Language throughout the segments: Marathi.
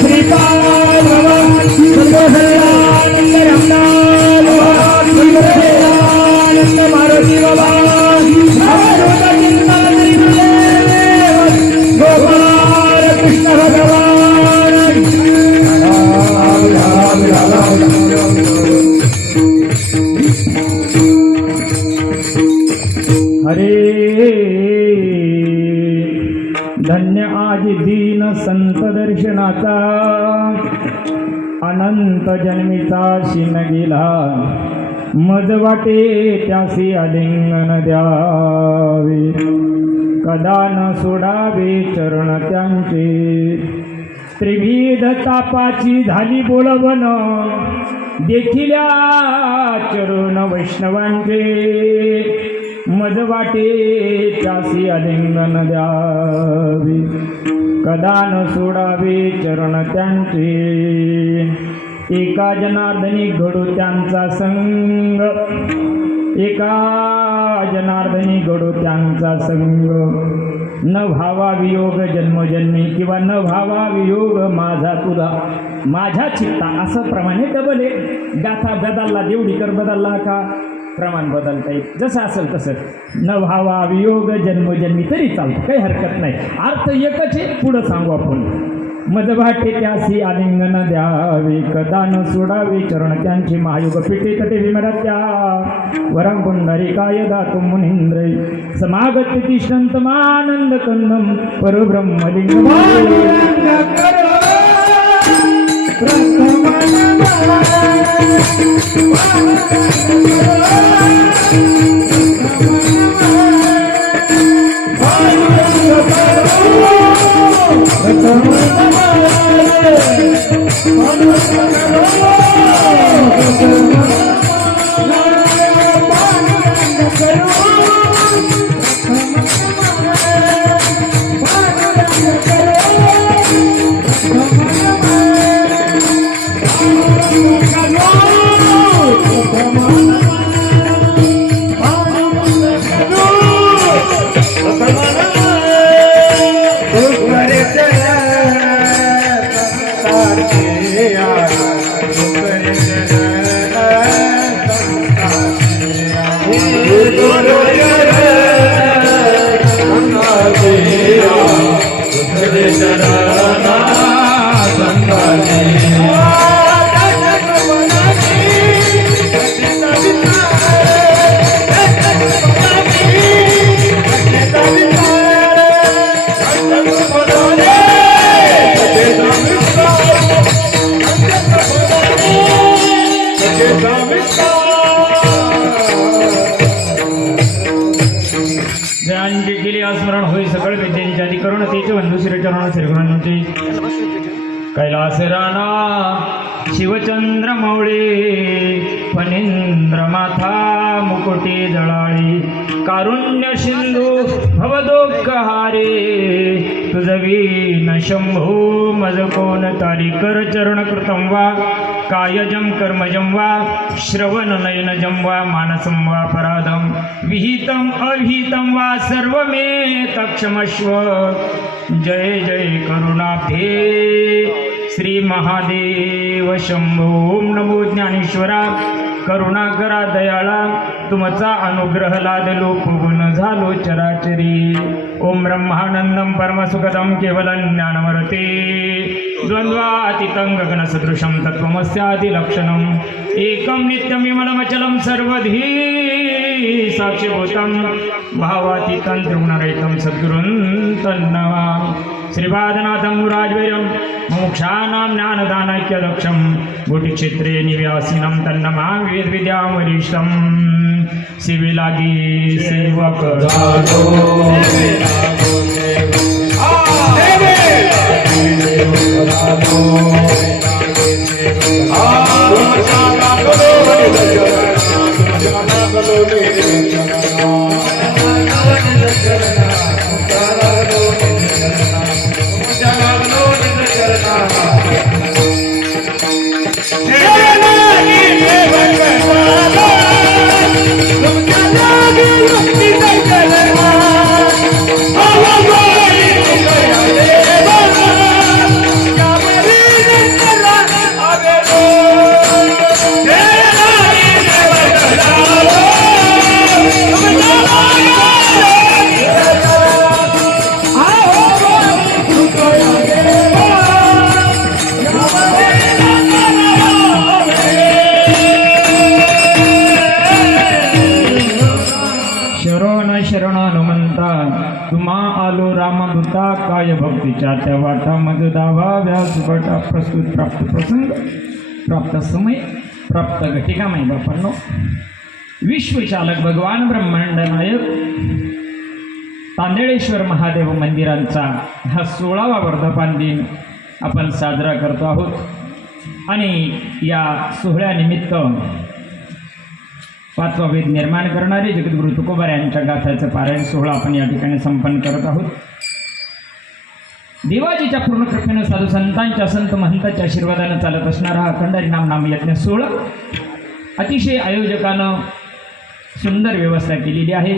श्रीपाद बाबा सर्वसर्वानंद रामनाथ सर्वसर्वानंद मारुती बाबा गोपाल कृष्ण भगवान हरे धन्य आज दीन संत दर्शनाचा अनंत जन्मीचा शिन गेला मज वाटे त्यासी आलिंगन द्यावे कदा न सोडावे चरण त्यांचे त्रिविध तापाची झाली बोलवन देखिल्या चरण वैष्णवांचे मज वाटे त्यासी आलिंगन द्यावे कदा न सोडावे चरण त्यांचे एका जनार्दनी घडू त्यांचा संग एका जनार्दनी घडू त्यांचा संग न भावा वियोग जन्मजन्मी किंवा न भावा वियोग माझा तुला माझ्या चित्ता असं प्रमाणे डबल आहे गाथा बदलला देवडीकर बदलला का प्रमाण बदलता येईल जसं असेल तसं न भावा वियोग जन्मजन्मी तरी चालतं काही हरकत नाही अर्थ एकच आहे पुढं सांगू आपण मजभाटे त्यासी आलिंगन द्यावे कदा न सोडावे चरण त्यांची महायुग पिटे तटे विमरत्या वरं पुंडरीकाय दातु मुनींद्र समागत तिष्ठन्तमानंद कंदम परब्रह्मलिंग स्मरण होई सकळ विद्यांच्या आदि करुण तेज बंधु श्रीचरण श्रीगुणांचे कैलास राणा शिवचंद्र मौळे फणींद्र माथा मुकुटी जळाळी कारुण्य सिंधू भवदोक्कहारे तुझवीन शंभो मज कोण तारी कर चरण कृतं वा कायजं कर्मजं वा श्रवण नयनजं वा मानसं वा पराधं विहितं अविहितं वा सर्वमे तक्षमस्व जय जय करुणाब्धे श्री महादेव शंभो नमो ज्ञानेश्वरा करुणाकरा दयाळा तुमचा अनुग्रह लादलो पुगुण झालो चराचरी ओम ब्रह्मानंदं परमसुखदं केवलं ज्ञानमरते द्वंद्वातीतं गगनसदृशं तत्त्वमस्यादिलक्षणम् एकं नित्यं विमलमचलं सर्वधी साक्षिभूतं भावातीतं त्रिगुणरहितं सद्गुरुं तन्नमामि श्रीपादनाथं मुरारिवरं मोक्षाणां ज्ञानदानैक्यदक्षं गुटिक्षेत्रे निवासिनं तन्नमामि वेदविद्यां वरिष्ठं शिविलागी सेवक भक्तीच्या त्या वाटा मग दावा व्यासपटा प्रस्तुत प्राप्त प्रसंग प्राप्त समय प्राप्त घटिका माई बापांनो विश्वचालक भगवान ब्रह्मांड नायक तांदळेश्वर महादेव मंदिरांचा हा 16वा वर्धापन दिन आपण साजरा करतो आहोत आणि या सोहळ्यानिमित्त 5वा वेद निर्माण करणारे जगद्गुरु तुकोबा यांच्या गाथाचं पारायण सोहळा आपण या ठिकाणी संपन्न करत आहोत. देवाजीच्या पूर्ण कृपेनं साधू संतांच्या संत महंताच्या आशीर्वादानं चालत असणारा अखंड हरिनाम नामयज्ञ सोहळा अतिशय आयोजकानं सुंदर व्यवस्था केलेली आहे.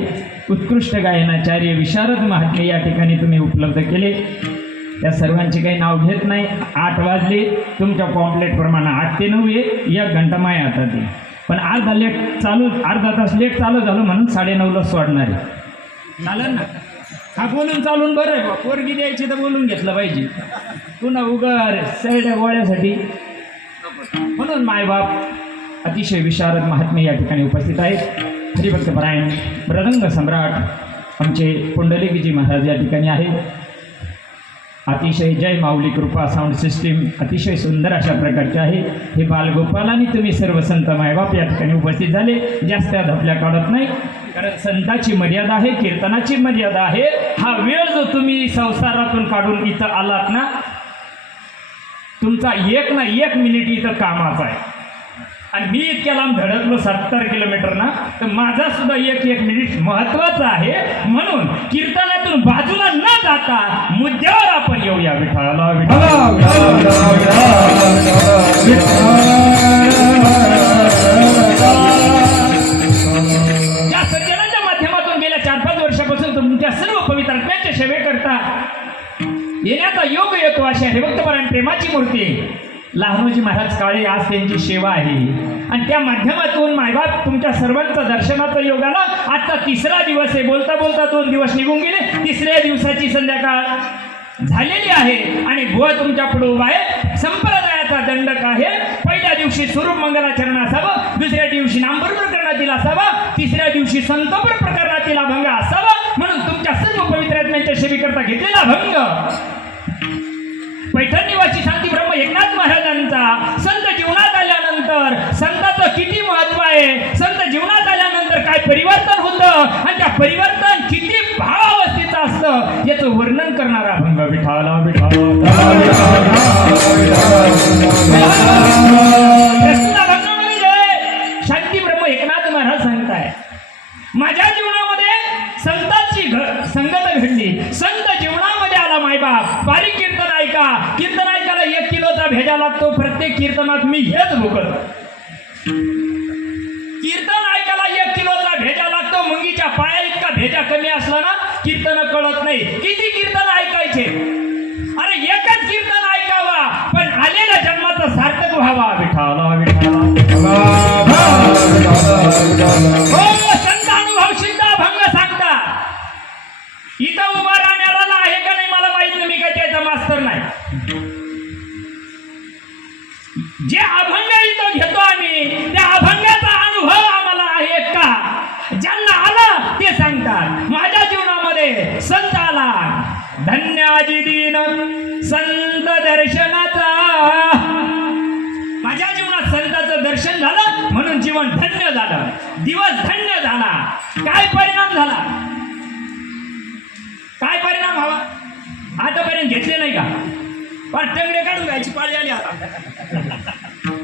उत्कृष्ट गायनाचार्य विशारद महात्मे या ठिकाणी तुम्ही उपलब्ध केले. त्या सर्वांचे काही नाव घेत नाही. 8 वाजले तुमच्या पॉम्पलेटप्रमाणे 8 ते 9 1 घंटा माय आता ते पण अर्धा तास लेट चालू झालं म्हणून 9:30ला सोडणार आहे. चालेल ना. हा बोलून चालून बरं आहे बा. पोरगी द्यायची तर बोलून घेतलं पाहिजे. पुन्हा उगार सैड्या गोळ्यासाठी म्हणून मायबाप अतिशय विशारद महात्मे या ठिकाणी उपस्थित आहेत. हरिभक्तपरायण मृदंग सम्राट आमचे पुंडलिकजी महाराज या ठिकाणी आहेत. अतिशय जय माऊली कृपा साऊंड सिस्टीम अतिशय सुंदर अशा प्रकारचे आहे. हे बालगोपाल आणि तुम्ही सर्व संत मायबाप या ठिकाणी उपस्थित झाले. जास्त धपल्या काढत नाही कारण संताची मर्यादा आहे, कीर्तनाची मर्यादा आहे. हा वेळ जो तुम्ही संसारातून काढून इथं आलात ना तुमचा 1 ना 1 मिनिट इथं कामाचा आहे. आणि मी इतक्या लांब धडकलो 70 किलोमीटर ना तर माझा सुद्धा 1 मिनिट महत्वाचा आहे. म्हणून कीर्तनातून बाजूला न जाता मुद्द्यावर आपण येऊया. विठ्ठला या सज्जनांच्या माध्यमातून गेल्या 4-5 वर्षापासून तुमच्या सर्व पवित्र आत्म्यांच्या सेवेकरता येण्याचा योग येतो. अशी हरिभक्तपरायण प्रेमाची मूर्ती लहानोजी महाराज काळे आज त्यांची सेवा आहे आणि त्या माध्यमातून मायबाप तुमच्या सर्वांचं दर्शनाचं योग आला. आजचा 3रा दिवस आहे. बोलता बोलता 2 दिवस निघून गेले. 3ऱ्या दिवसाची संध्याकाळ झालेली आहे आणि बुवा तुमच्या पुढे उभा आहे. संप्रदायाचा दंडक आहे. पहिल्या दिवशी स्वरूप मंगलाचरण असावं, दुसऱ्या दिवशी नामपूर प्रकरणातील असावा, 3ऱ्या दिवशी संतपूर प्रकरणातील अभंग असावा. म्हणून तुमच्या सर्व पवित्र आत्म्यांच्या सेवेकरता घेतलेला अभंग पैठण निवासी शांती ब्रह्म एकनाथ महाराजांचा संत जीवनात आल्यानंतर संताचं किती महत्व आहे, संत जीवनात आल्यानंतर काय परिवर्तन होतं आणि त्या परिवर्तन किती भावावस्थेचं असतं याचं वर्णन करणारा अभंग विठ्ठला शांती ब्रह्म एकनाथ महाराज सांगताय माझ्या जीवनामध्ये संतांची संगत घडली. संत जीवनामध्ये आला मायबाप. बारीक कीर्तन ऐका. कीर्तन ऐकायला 1 किलोचा भेजा लागतो. प्रत्येक कीर्तनात मी हेच भुकत. कीर्तन ऐकायला 1 किलोचा भेजा लागतो. मुंगीच्या पाया इतका भेजा कमी असला ना कीर्तन कळत नाही. किती कीर्तन ऐकायचे. अरे एकच कीर्तन ऐकावा पण आलेल्या जन्माचं सार्थक व्हावा. विठ्ठला विठ्ठला संत अनुभव सिद्ध अभंग सांगता. इथं उभा राहणारा आहे का नाही मला माहित नाही. मी काय त्याचा मास्तर नाही. जे अभंग इथं घेतो आम्ही त्या अभंगाचा अनुभव आम्हाला आहे का. ज्यांना आला ते सांगतात. माझ्या जीवनामध्ये संत आला. धन्याजी दिन संत दर्शनाचा. माझ्या जीवनात संतांचं दर्शन झालं म्हणून जीवन धन्य झालं. दिवस धन्य झाला. काय परिणाम झाला. काय परिणाम हवा. आतापर्यंत घेतले नाही का. टंगडे काढून जायची पाळी आली आता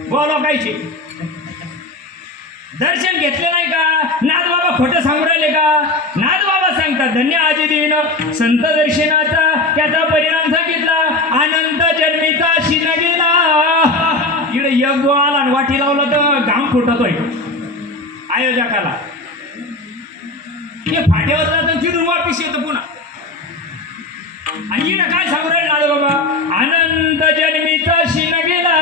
बोलायची. दर्शन घेतले नाही का. नाथ बाबा खोटं सांगू राहिले का. नाथ बाबा सांगतात धन्य आजी दिन संत दर्शनाचा. त्याचा परिणाम सांगितला अनंत जन्मीचा शिन गेला. इकडे एक गो आला आणि वाटी लावलं तर घाम फुटतोय आयोजकाला. ते फाट्यावर जातं चिडून वापिस येतं पुन्हा. आणि काय सांगू राहिले नाथ बाबा अनंत जन्मीचा शिन गेला.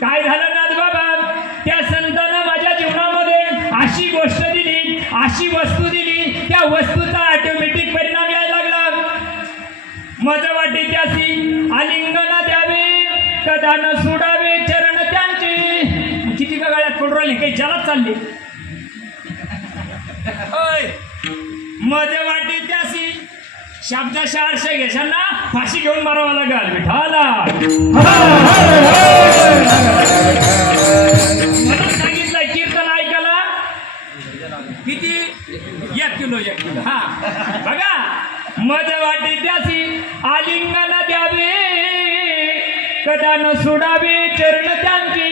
काय झालं नाथ बाबा. त्या संतांना माझ्या जीवनामध्ये अशी गोष्ट दिली, अशी वस्तू दिली, त्या वस्तूचा ऑटोमॅटिक परिणाम यायला लागला. मज वाटे त्यासी आलिंगन द्यावे कदा न सोडावे चरण त्यांचे. किती का गाड्यात पडू राहिले काही जलात चालले. मज वाटे त्यासी शब्दाशा अर्ष घेशांना फाशी घेऊन मारावा लागल विठाला म्हणून सांगितलं कीर्तन ऐकायला किती 1 किलो हा बघा मज वाटे त्यासी आलिंगन द्यावे कदा न सोडावे चरण त्यांची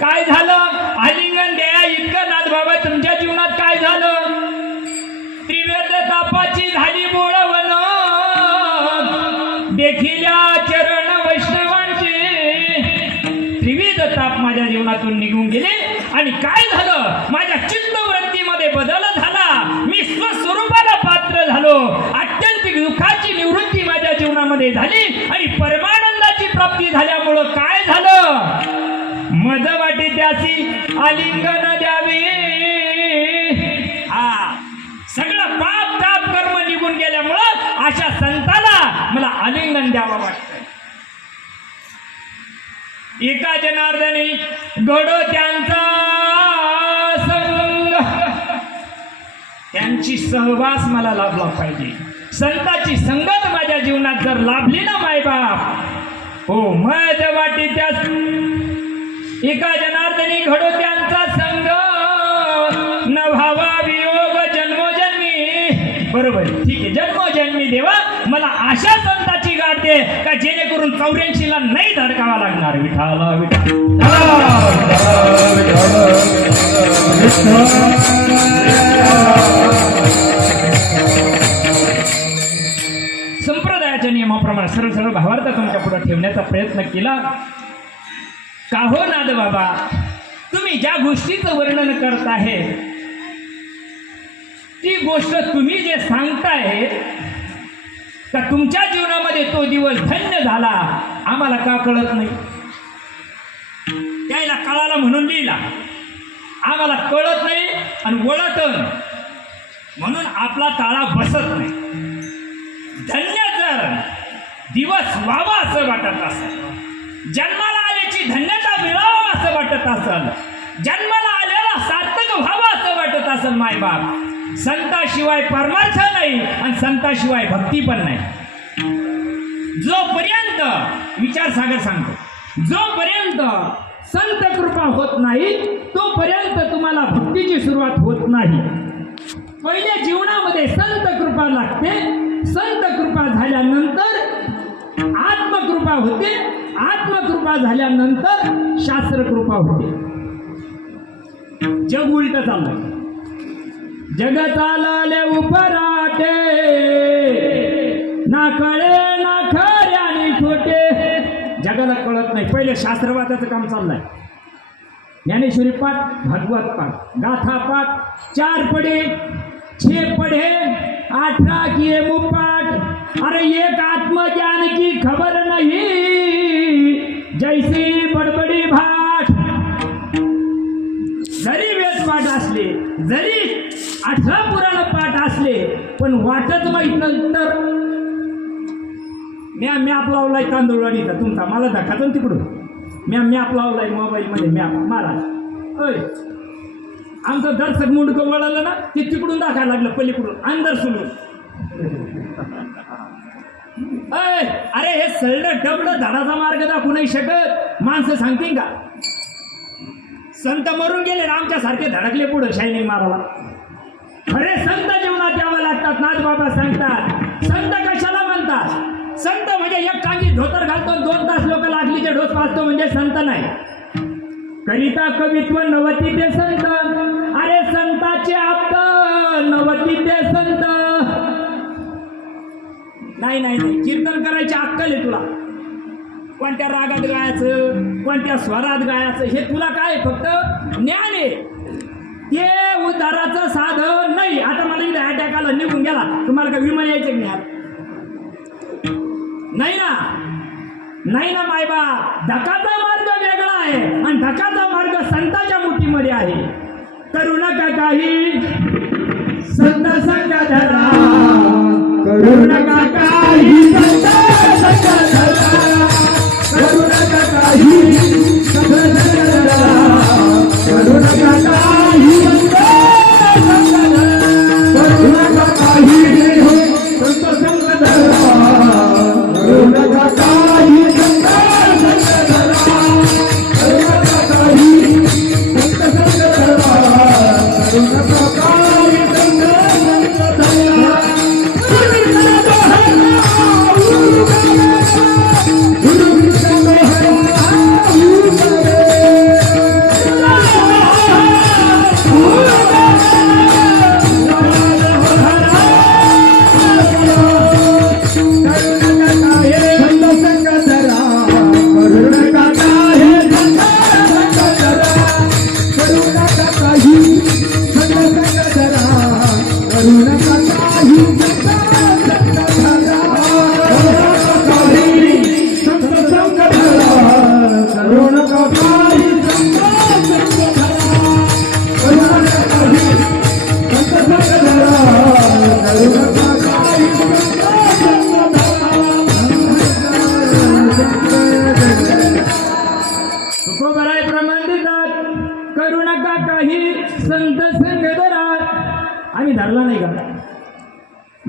काय झालं आलिंगन द्या इतकं नाथ बाबा तुमच्या जीवनात काय झालं त्रिवेद तापाची झाली बोळवण देखिल्या चरण वैष्णवांचे त्रिविध ताप माझ्या जीवनातून निघून गेले आणि काय झालं माझ्या चित्तवृत्तीमध्ये बदल झाला मी स्वस्वरूपाला पात्र झालो आत्यंतिक दुःखाची निवृत्ती माझ्या जीवनामध्ये झाली आणि परमानंदाची प्राप्ती झाल्यामुळं काय झालं मज वाटे त्यासी आलिंगन द्यावे हा सगळं पाप ताप कर्म निघून गेल्यामुळं अशा संताला मला आलिंगन द्यावं वाटतंय एका जनार्दनी घडो त्यांचा संग त्यांची सहवास मला लाभला पाहिजे संताची संगत माझ्या जीवनात जर लाभली ना मायबाप हो मज वाटी त्या एका जनार्दनी घडो त्यांचा संग न भावा वियोग जन्मोजन्मी बरोबर ठीक आहे जन्मोजन्मी देवा मला अशा संताची गाठ दे का जेणेकरून 84 ला नाही धडकावा लागणार विठाला संप्रदायाच्या नियमाप्रमाणे सर्व सर्व भावार्थ तुमच्या पुढे ठेवण्याचा प्रयत्न केला का हो नाद बाबा तुम्ही ज्या गोष्टीचं वर्णन करत आहे ती गोष्ट तुम्ही जे सांगताय का तुमच्या जीवनामध्ये तो दिवस धन्य झाला आम्हाला का कळत नाही त्याला कळाला म्हणून लिहिला आम्हाला कळत नाही आणि वळत म्हणून आपला ताळा बसत नाही धन्य जर दिवस व्हावा असं वाटत असेल जन्माला आल्याची धन्यता मिळावं असं वाटत असेल जन्माला आलेला सार्थक व्हावं असं वाटत असेल मायबाप संताशिवाय परमार्थ नाही आणि संताशिवाय भक्ती पण नाही जोपर्यंत विचार सागर सांगतो जोपर्यंत संत कृपा होत नाही तोपर्यंत तुम्हाला भक्तीची सुरुवात होत नाही पहिले जीवनामध्ये संत कृपा लागते संत कृपा झाल्यानंतर आत्मकृपा होते आत्मकृपा झाल्यानंतर शास्त्रकृपा होते जग उलट चाललंय जग चालले उपराटे ना कळे ना खरे आणि खोटे जगाला कळत नाही पहिले शास्त्रवादाचं काम चाललंय ज्ञानेश्वरी पाठ भागवत पाठ गाथा पाठ 4 पढे 6 पढे 18 किए मुपाठ अरे एक आत्मज्ञान की खबर नहीं जैसी बडबडी भाट जरी वेद पाठ असले जरी 18 पुराण पाठ असले पण वाटच माहित नंतर मॅप लावलाय तांदूळवाडीचा तुमचा मला दाखवतो ना तिकडून मॅप लावलाय मोबाईलमध्ये मॅप महाराज अय आमचं दर्शक मुंडकं वळलं ना ते तिकडून दाखवायला लागलं पलीकडून अंदर सुरू अरे हे सरळ डबडं झाडाचा मार्ग दाखवू नाही शकत माणसं सांगतील का संत मरून गेले आमच्यासारखे धडकले पुढे शायनिंग मारावा खरे संत जीवनात यावं लागतात नाथ बाबा सांगतात संत कशाला म्हणतात संत म्हणजे एक कांगी धोतर घालतो 2 तास लोक लागलीचे ढोस वाचतो म्हणजे संत नाही करिता कवित्व नवती ते संत अरे संताचे आप्त नवती ते संत नाही नाही नाही कीर्तन करायची अक्कल आहे तुला कोणत्या रागात गायचं कोणत्या स्वरात गायचं हे तुला काय फक्त ज्ञान आहे ते उद्धाराचं साधन नाही आता मला इथे अटॅक आला निघून गेला तुम्हाला काय विमान यायचं ज्ञान नाही ना मायबा धकाचा मार्ग वेगळा आहे आणि धकाचा मार्ग संताच्या मुठीमध्ये आहे करू नका काही संत संग धरा करू नका काही संत संग धरा करू नका काही संत संग धरा करू नका काही संत संग धरा करू नका काही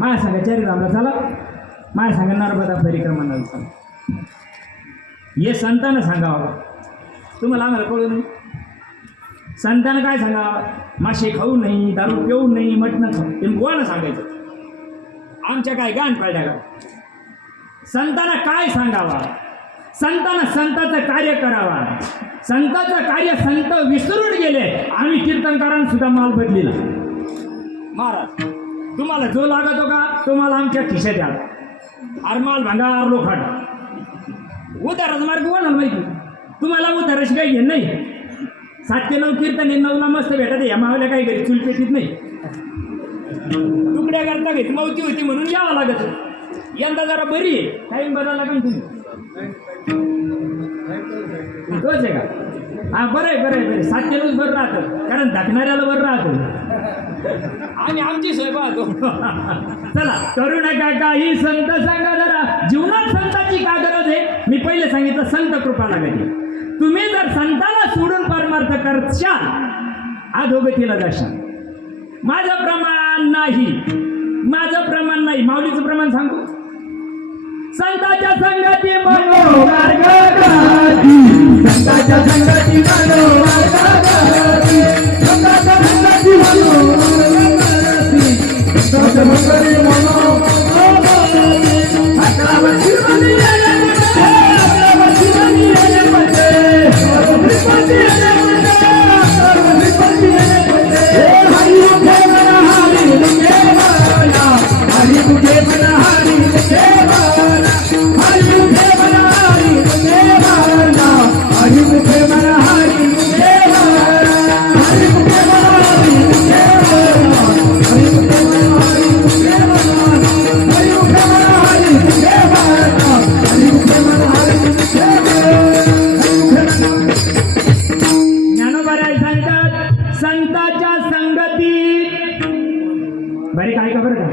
माया सांगा चारिधामला चला, माया सांगा नर्मदा परिक्रमाला चला. हे संतानं सांगावं, तुम्हाला आम्हाला कळू नाही. संतानं काय सांगावं? मासे खाऊ नाही, दारू पिऊ नाही, मटणं खाऊ. ते कोणाला सांगायचं? आमच्या काय गाण पाहिल्या का? संतांना काय सांगावा? संतांना संताचं कार्य करावा. संताचं कार्य संत विसरून गेले. आम्ही कीर्तनकारांना सुद्धा माल बदलीला. महाराज तुम्हाला जो लागतो का तुम्हाला आमच्या खिशात द्या. आरमाल भांगार लोखंड उताराचा मार्ग कोणाला माहिती? तुम्हाला उताराशी काही घेणं नाही. 7 ते 9 कीर्तन 9ला मस्त भेटत. या मावल्या काही घरी चूल पेटीत नाही. तुकड्या करता घेत मौती होती म्हणून यावं लागत. यंदा जरा बरी आहे, टाईम बदला लागेल तुम्ही. तोच आहे का? हा बरं आहे बरं आहे बरं. 7 ते 9 बरं राहतं, कारण दाखणाऱ्याला बरं राहतं. आणि आमची सोय पाहतो. चला करू नका काही संत सांगा जरा. जीवनात संताची काय गरज आहे? मी पहिले सांगितलं संत कृपा लागते. तुम्ही जर संताला सोडून परमार्थ करशाल अधोगतीला जाशाल. माझं प्रमाण नाही, माझं प्रमाण नाही. माऊलीचं प्रमाण सांगू. संताच्या संगती मनो मार्गगाती, संताच्या संगती मनो मार्गगाती, संताच्या संगती मनो मार्गगाती, संताच्या संगती मनो मार्गगाती. अकरावती बनी येणे मध्ये, अकरावती बनी येणे मध्ये, अकरावती बनी येणे मध्ये, अकरावती बनी येणे मध्ये. हरी मुखे बना हरी मुखे बना, हरी मुखे बना हरी मुखे बना, हरी मुखे बना हरी मुखे बना, हरी मुखे बना हरी मुखे बना, हरी मुखे बना हरी मुखे बना, हरी मुखे बना हरी मुखे बना, हरी मुखे बना हरी मुखे बना, हरी मुखे बना हरी मुखे बना. ज्ञानोबराय सांगतात संताच्या संगतीत. बारीक ऐका बरं का,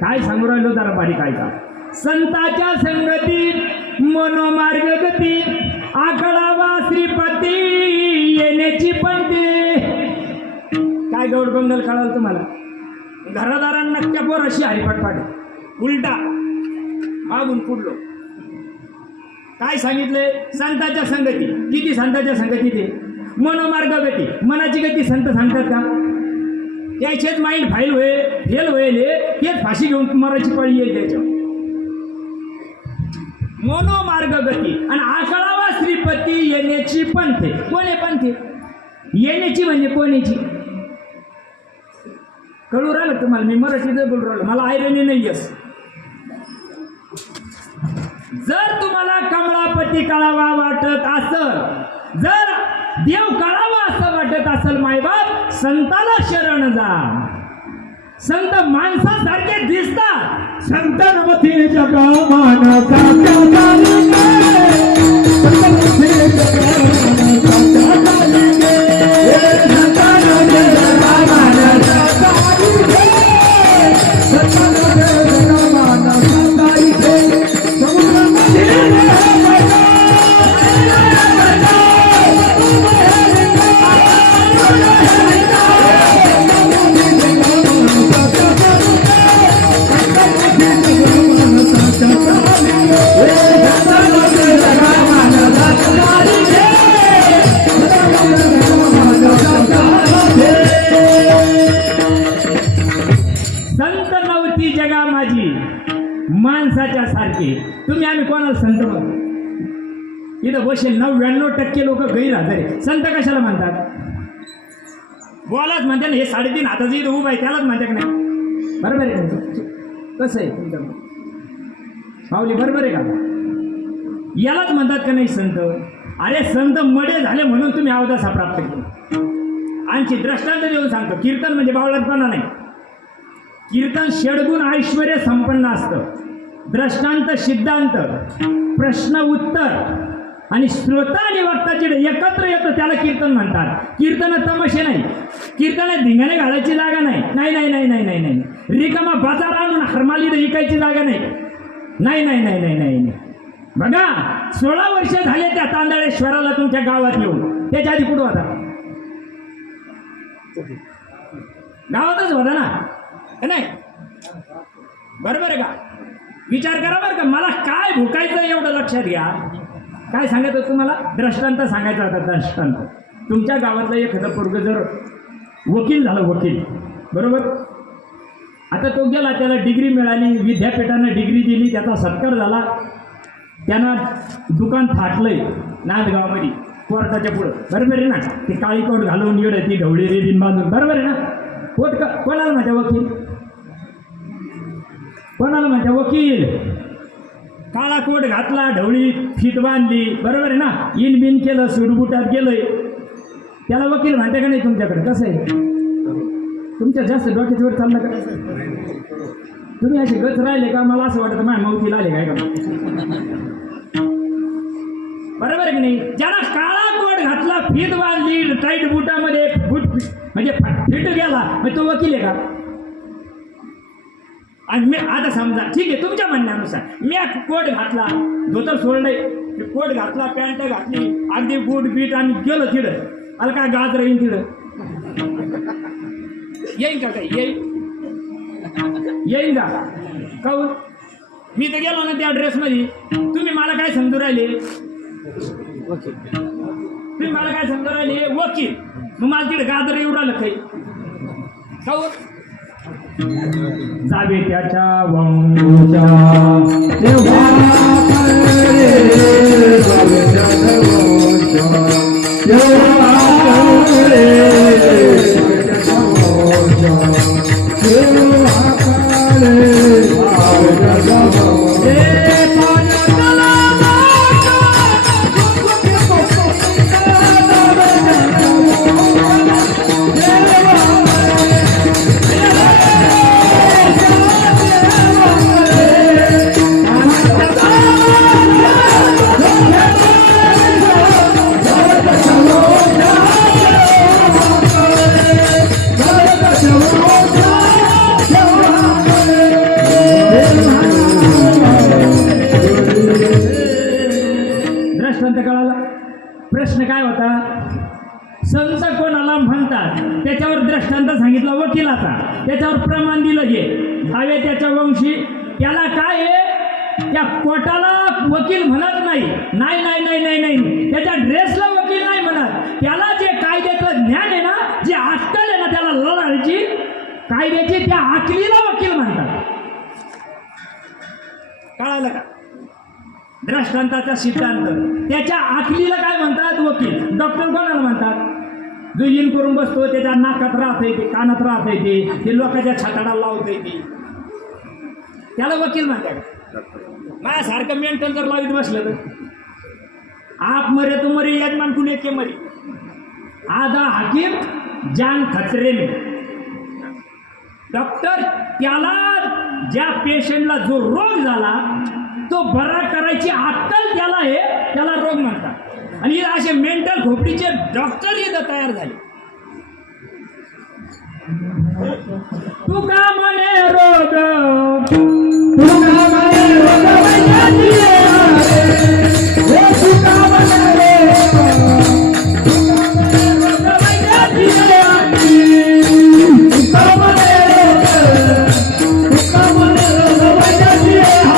काय सांगू राहिलो जरा बारीक ऐका. संताच्या संगतीत मनोमार्ग गती, आकडावा श्रीपती येण्याची पंथी. काय गौड गोंधळ कळाल तुम्हाला? घरादारांना त्या पोराशी हरिपाठ पाठ उलटा मागून पुढलो. काय सांगितले? संताच्या संगती. किती संताच्या संगतीत आहे? मनोमार्ग गती. मनाची गती संत सांगतात का? त्याचेच माइंड फेल होईल, तेच फाशी घेऊन मराठी पळी येईल त्याच्यावर. मनोमार्ग गती आणि आकळावा श्रीपती येण्याची पंथे. कोणे पंथे? येण्याची म्हणजे कोणाची? कळू राहिलं तुम्हाला? मी मराठीच बोलू राहिलो, मला आयरणी नाही येस. जर तुम्हाला कमळापती कळावा वाटत असल, जर देव कळावा असं वाटत असेल मायबाप, संताला शरण जा. संत माणसासारखे दिसतात. संतर्वती जगा मान संत नव्हती जगा माझी माणसाच्या सारखे. तुम्ही आम्ही कोणाला संत बघ? इथं बसेल 99% लोक गैरहजर आहे. संत कशाला म्हणतात? बोलाच म्हणते ना. हे 3.5 हाताचं इथं उभं आहे त्यालाच म्हणते का नाही? बरोबर आहे का? कसं आहे तुमचं माऊली? बरोबर आहे का? यालाच म्हणतात का नाही संत? अरे संत मडे झाले म्हणून तुम्ही अवदासा प्राप्त केला. आणखी दृष्टांत देऊन सांगतो. कीर्तन म्हणजे बावळटपणा नाही. कीर्तन षड्गुण ऐश्वर्य संपन्न असतं. दृष्टांत, सिद्धांत, प्रश्न उत्तर आणि श्रोता आणि वक्ताचे एकत्र येतं त्याला कीर्तन म्हणतात. कीर्तन तमाशे नाही. कीर्तनात धिंगाणे घालायची जागा नाही. नाही नाही नाही नाही नाही नाही. रिकामा बाजार आणून हरमाली विकायची जागा नाही. नाही नाही नाही नाही नाही नाही. बघा 16 वर्ष झाले त्या तांदळेश्वराला तुमच्या गावात येऊन. त्याच्या आधी कुठं होता? गावातच होता ना? नाही बरोबर आहे का? विचार करा बरं का, मला काय भुकायचं एवढं लक्षात घ्या. काय सांगायचं तुम्हाला? दृष्टांत सांगायचा होता. दृष्टांत, तुमच्या गावातलं एखादं पोरगं जर वकील झालं, वकील, बरोबर, आता तो गेला, त्याला डिग्री मिळाली, विद्यापीठानं डिग्री दिली, त्याचा सत्कार झाला, त्यांना दुकान थाटलंय नांदगावमध्ये कोर्टाच्या पुढं, बरोबर आहे ना? ते काळी कोट घालून येडं, ती ढवळी रेबीन बांधून, बरोबर आहे ना? कोणाला म्हणते वकील? कोणाला म्हणते वकील? काळा कोट घातला, ढवळी फीत बांधली, बरोबर आहे ना? इन बिन केलं, सुडबुटात गेलंय, त्याला वकील म्हणते का नाही? तुमच्याकडे कसं आहे? तुमच्या जास्त डोक्याच्या वर चाललं का? तुम्ही असे गच राहिले का? मला असं वाटतं माझ्या मौतीला आले काय का? बरोबर आहे की नाही? ज्याला काळा कोट घातला, फीत बांधली, टाईट बुटामध्ये बूट म्हणजे फिट गेला, मग तो वकील आहे का? आणि मी आता समजा, ठीक आहे, तुमच्या म्हणण्यानुसार मी कोट घातला, धोतर सोडलंय, कोट घातला, पॅन्ट घातली, अगदी बूट बीट आणि गेलो तिडं, मला काय गाज राहील तिडं? येईन का? काही येईन का? काहून? मी तर गेलो ना त्या ड्रेसमध्ये, तुम्ही मला काय समजू राहिले? तुम्ही मला काय समजू राहिले? वकील. मग मला तिकडे गाजर येऊ राहिलं काही? काहून? जावे त्याच्या वंशा प्रश्न काय होता? संत कोणाला म्हणतात? त्याच्यावर दृष्टांत सांगितला वकिलाचा, त्याच्यावर प्रमाण दिलं गे भावे त्याच्या वंशी. त्याला काय आहे? त्या कोटाला वकील म्हणत नाही, नाही नाही नाही नाही नाही, त्याच्या ड्रेसला वकील नाही म्हणत. त्याला जे कायद्याचं ज्ञान आहे ना, जी अक्कल आहे ना त्याला लढायची कायद्याची, त्या अकलीला वकील म्हणतात. कळालं का? दृष्टांताचा सिद्धांत, त्याच्या आखलीला काय म्हणतात? वकील. डॉक्टर कोणाला म्हणतात? जो इन करून बसतो, त्याच्या नाकात राहत येते, कानात राहत येते, ते लोकांच्या छाताडाला लावत येते, त्याला वकील म्हणतात. माझ्यासारखं मेंटल जर लावीत बसलं तर आप मरे तो मरे, यजमान कुणे के मरे, आधा हाकीम जान खतरे में. डॉक्टर त्याला, ज्या पेशंटला जो रोग झाला तो बरा करायची अक्कल त्याला आहे, त्याला रोग म्हणतात. आणि असे मेंटल खोपडीचे डॉक्टर इथं तयार झाले. तू का म्हणे रोग, तू का म्हणे रोग वैद्याची आहे, तू का म्हणे रोग, तू का म्हणे रोग वैद्याची आहे, तू का म्हणे रोग, तू का म्हणे रोग वैद्याची आहे.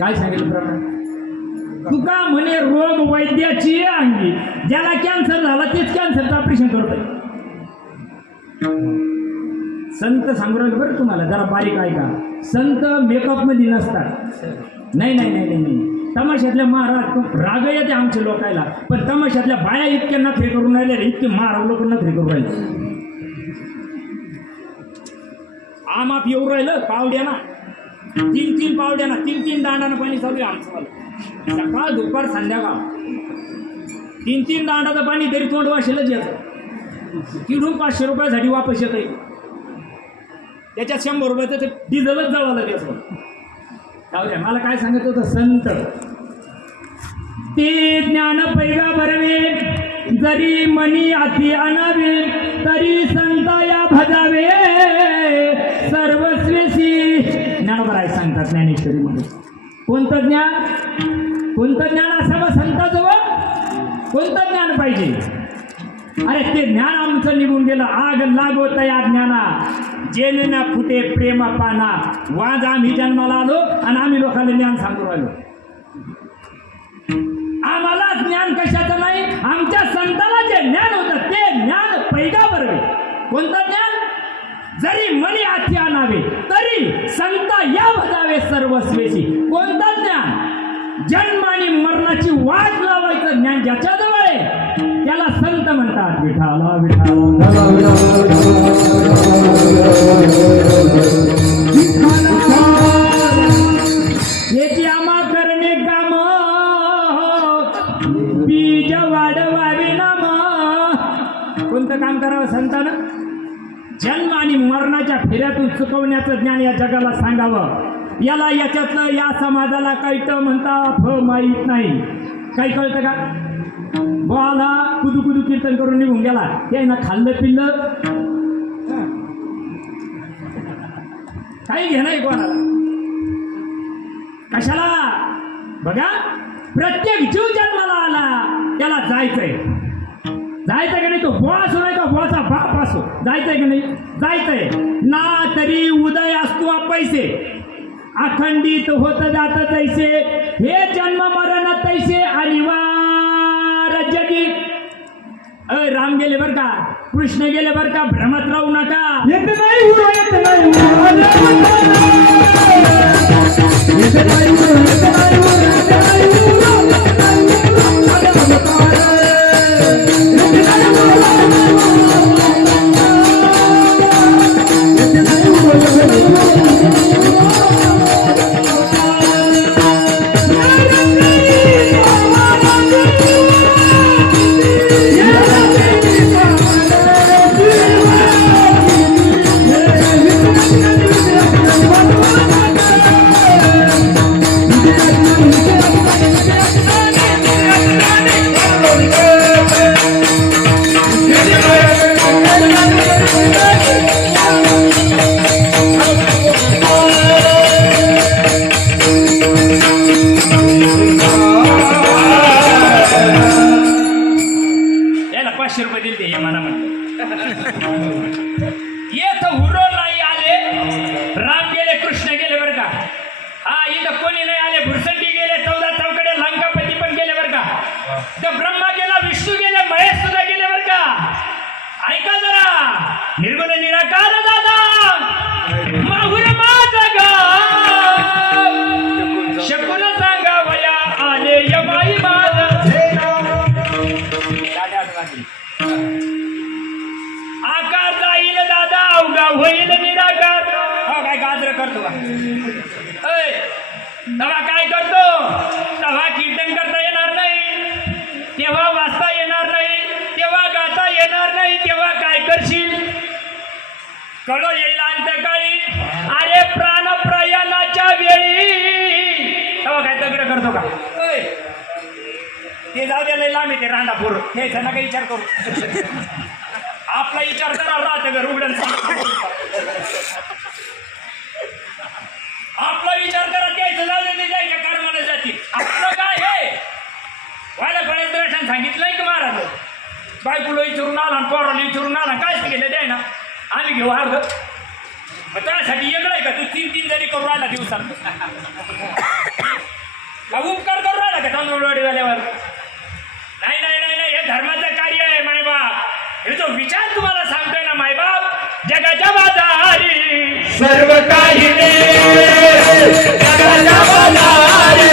काय सांगितलं प्रमाण? तुका म्हणे रोग वैद्याची अंगी. ज्याला कॅन्सर झाला तेच कॅन्सरचं ऑपरेशन करतोय. संत सांगू राहिले बरं तुम्हाला, जरा बारीक ऐका. संत मेकअप मध्ये नसतात. नाही नाही नाही नाही, तमाशातल्या महाराज राग येते आमच्या लोकायला, पण तमाशातल्या बाया इतक्या नखरे करून राहिले, इतके महाराज लोक नखरे करून राहिले. आमाप येऊ राहिलं पावड्या ना, 3 पावड्या ना, 3 दांडानं पाणी चालू आहे आमचं. सकाळ दुपार संध्याकाळ 3 दांडाचं पाणी तरी तोंड वाशेलच येतं. तिडून 500 रुपयासाठी वापस येत आहे. त्याच्यात 100 रुपयाचं डिझेलच जवळ त्याचं. जाऊद्या, मला काय सांगत होतं संत, ते ज्ञान पैगा भरवे, जरी मनी अति आणावे, तरी संत या भजावे सर्वस्वेशी. ज्ञानोबा आहे सांगतात ज्ञानेश्वरी मध्ये. कोणतं ज्ञान? कोणतं ज्ञान असावं संताजवळ? कोणतं ज्ञान पाहिजे? अरे ते ज्ञान आमचं निघून गेलं. आग लागवत या ज्ञाना, जेणे ना फुटे प्रेम पाना. वाज आम्ही जन्माला आलो आणि आम्ही लोकांना ज्ञान सांगू राहिलो. आम्हाला ज्ञान कशाचं नाही, आमच्या संताला जे ज्ञान होतं ते ज्ञान पैगा भरवे. कोणतं ज्ञान? जरी मनी हाती आणावे, तरी संत या भजावे सर्वस्वेशी. कोणतं ज्ञान? जन्म आणि मरणाची वाट लावायचं ज्ञान ज्याच्याजवळ आहे त्याला संत म्हणतात. विठाला विठाला याची आम्हा करणे काम, बीज वाढवावे नाम. कोणतं काम करावं संतानं? जन्म आणि मरणाच्या फेऱ्यातून चुकवण्याचं ज्ञान या जगाला सांगावं. याला याच्यातलं या समाजाला कळतं म्हणता माहीत नाही. काही कळतं का? बोला कुदू कुदू कीर्तन करून निघून गेला, ते ना खाल्लं पिल्लं काही घेणं आहे कोणाला? कशाला? बघा, प्रत्येक जीव जन्माला आला त्याला जायचंय. जायचंय का नाही? तो बुवा असो नाही का बुवाचा बाप असो, जायचंय का नाही? जायचंय ना. तरी उदय असतो पैसे, अखंडित होत जात तैसे. हे जन्म मरण तैसे अनिवार्य जगी. राम गेले बर का, कृष्ण गेले बर का, भ्रमत राहू नका. येत नाही उरो, येत नाही उरो, येत नाही उरो, येत नाही उरो, येत नाही उरो. येत हुरो नाही आले, राम गेले कृष्ण गेले बर का. हा, इथं कोणी नाही आले. भुरसंडी गेले, 14 चौकडे लंकापती पण गेले बर का. तर ब्रह्मा गेला, विष्णू गेले, महेश सुद्धा गेले बर का. ऐका जरा, निर्गुण निराकार दादा माहुर माझा गाव, शकून सांगा वया आले यमाई माझ. आकार जाईल दादा, अवघा होईल निराकार. काय गाजर करतो का? तेव्हा काय करतो? तेव्हा कीर्तन करता येणार नाही, तेव्हा वाचता येणार नाही, तेव्हा गाता येणार नाही. तेव्हा काय करशील? कळो येईल अंतकाळी, अरे प्राण प्रयाणाच्या वेळी. तेव्हा काय तगड करतो का? ते जाऊ द्या, लांब येते रांडापूर, हे नका विचार करू. आपला विचार करा, राहतं घर उघडून. आपला विचार करा, त्याचं जाऊ दे, जायच्या कर्माला जातील. आपलं काय हे व्हायला बऱ्याच दर्शन सांगितलंय की महाराज, बायकोला विचारून आला, पोराला विचारून आला, काय सांगितलं द्याय ना, आम्ही घेऊ अर्ध. मग त्यासाठी वेगळं आहे का? तू 3 जरी करून राहिला दिवसात, उपकार करून राहिला का तांदूळवाडीवाल्यावर? नाही नाही नाही नाही, हे धर्माचं कार्य आहे मायबाप. हे जो विचार तुम्हाला सांगतोय ना मायबाप, जगाच्या बाजारी सर्व काही जगाच्या बाजारी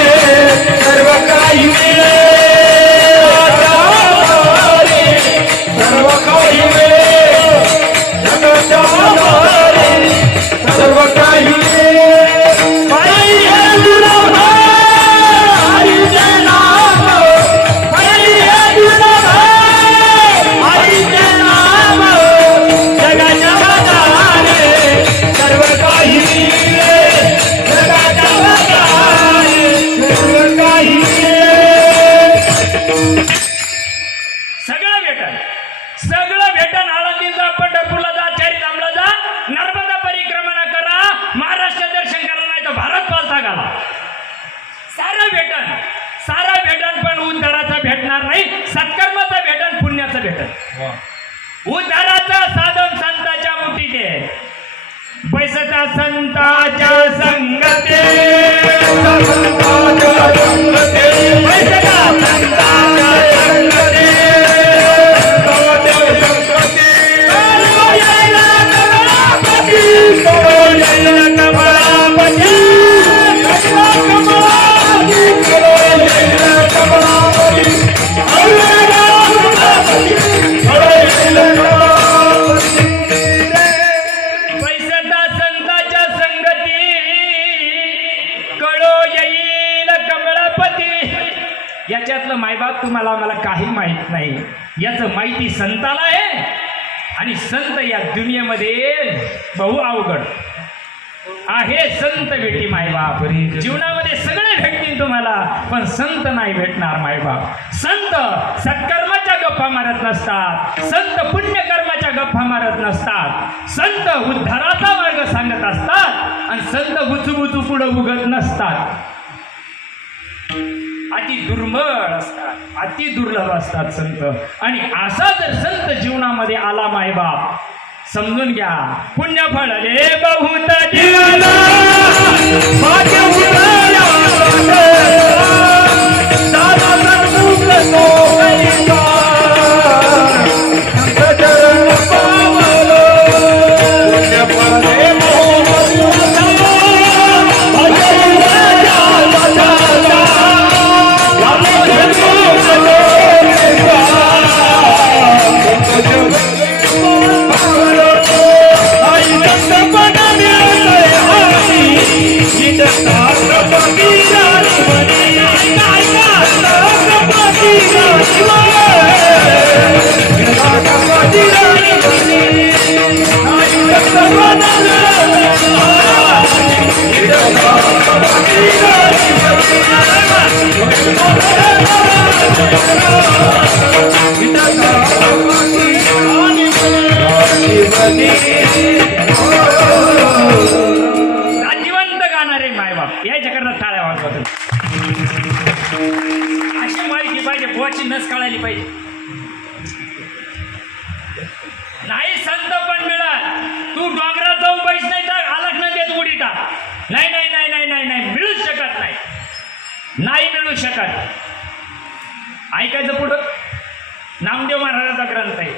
सगळं भेटन. आळंदी जा, पंढरपूरला जा, चारिधामला जा, नर्मदा परिक्रमणा करा, महाराष्ट्र दर्शन करा, नाही तर भारत पालथा घाला. सारं भेटन, सारं भेटन. पण उद्धाराचं भेटणार नाही, सत्कर्माचं भेटन, पुण्याचं भेटन. उद्धाराचं साधन संतांच्या मुठीत आहे. बैसता संतांच्या संगते, बैसता संतांच्या संगते, याच्यातलं मायबाप तुम्हाला आम्हाला काही माहित नाही. याचं माहिती संताला आहे. आणि संत या दुनियेमध्ये बहु अवघड आहे. संत भेटी मायबाप. जीवनामध्ये सगळे भेटतील तुम्हाला, पण संत नाही भेटणार मायबाप. संत सत्कर्माच्या गप्पा मारत नसतात, संत पुण्यकर्माच्या गप्पा मारत नसतात, संत उद्धाराचा मार्ग सांगत असतात, आणि संत बुचुबुचू पुढं उगत नसतात. अति दुर्मिळ असतात, अति दुर्लभ असतात संत. आणि असा जर संत जीवनामध्ये आला मायबाप, समजून घ्या पुण्यफळ रे बहुत जीवना भाग्य उरला दादा सर्व तो करीता चरण पावलो पुण्यफळ रे जिवंत गाणारे मायबाप याच्या करता टाळ्या वाजवतात. अशी माहिती पाहिजे, पोहाची नस काढायला पाहिजे. नाही संत पण मिळत. तू डोंगरात जाऊन बैस नाही तर आलक न देत उडी टाक. नाही नाही नाही नाही नाही नाही मिळूच शकत नाही, नाही मिळू शकत. ऐकायचं पुढं. नामदेव महाराजाचा ग्रंथ आहे.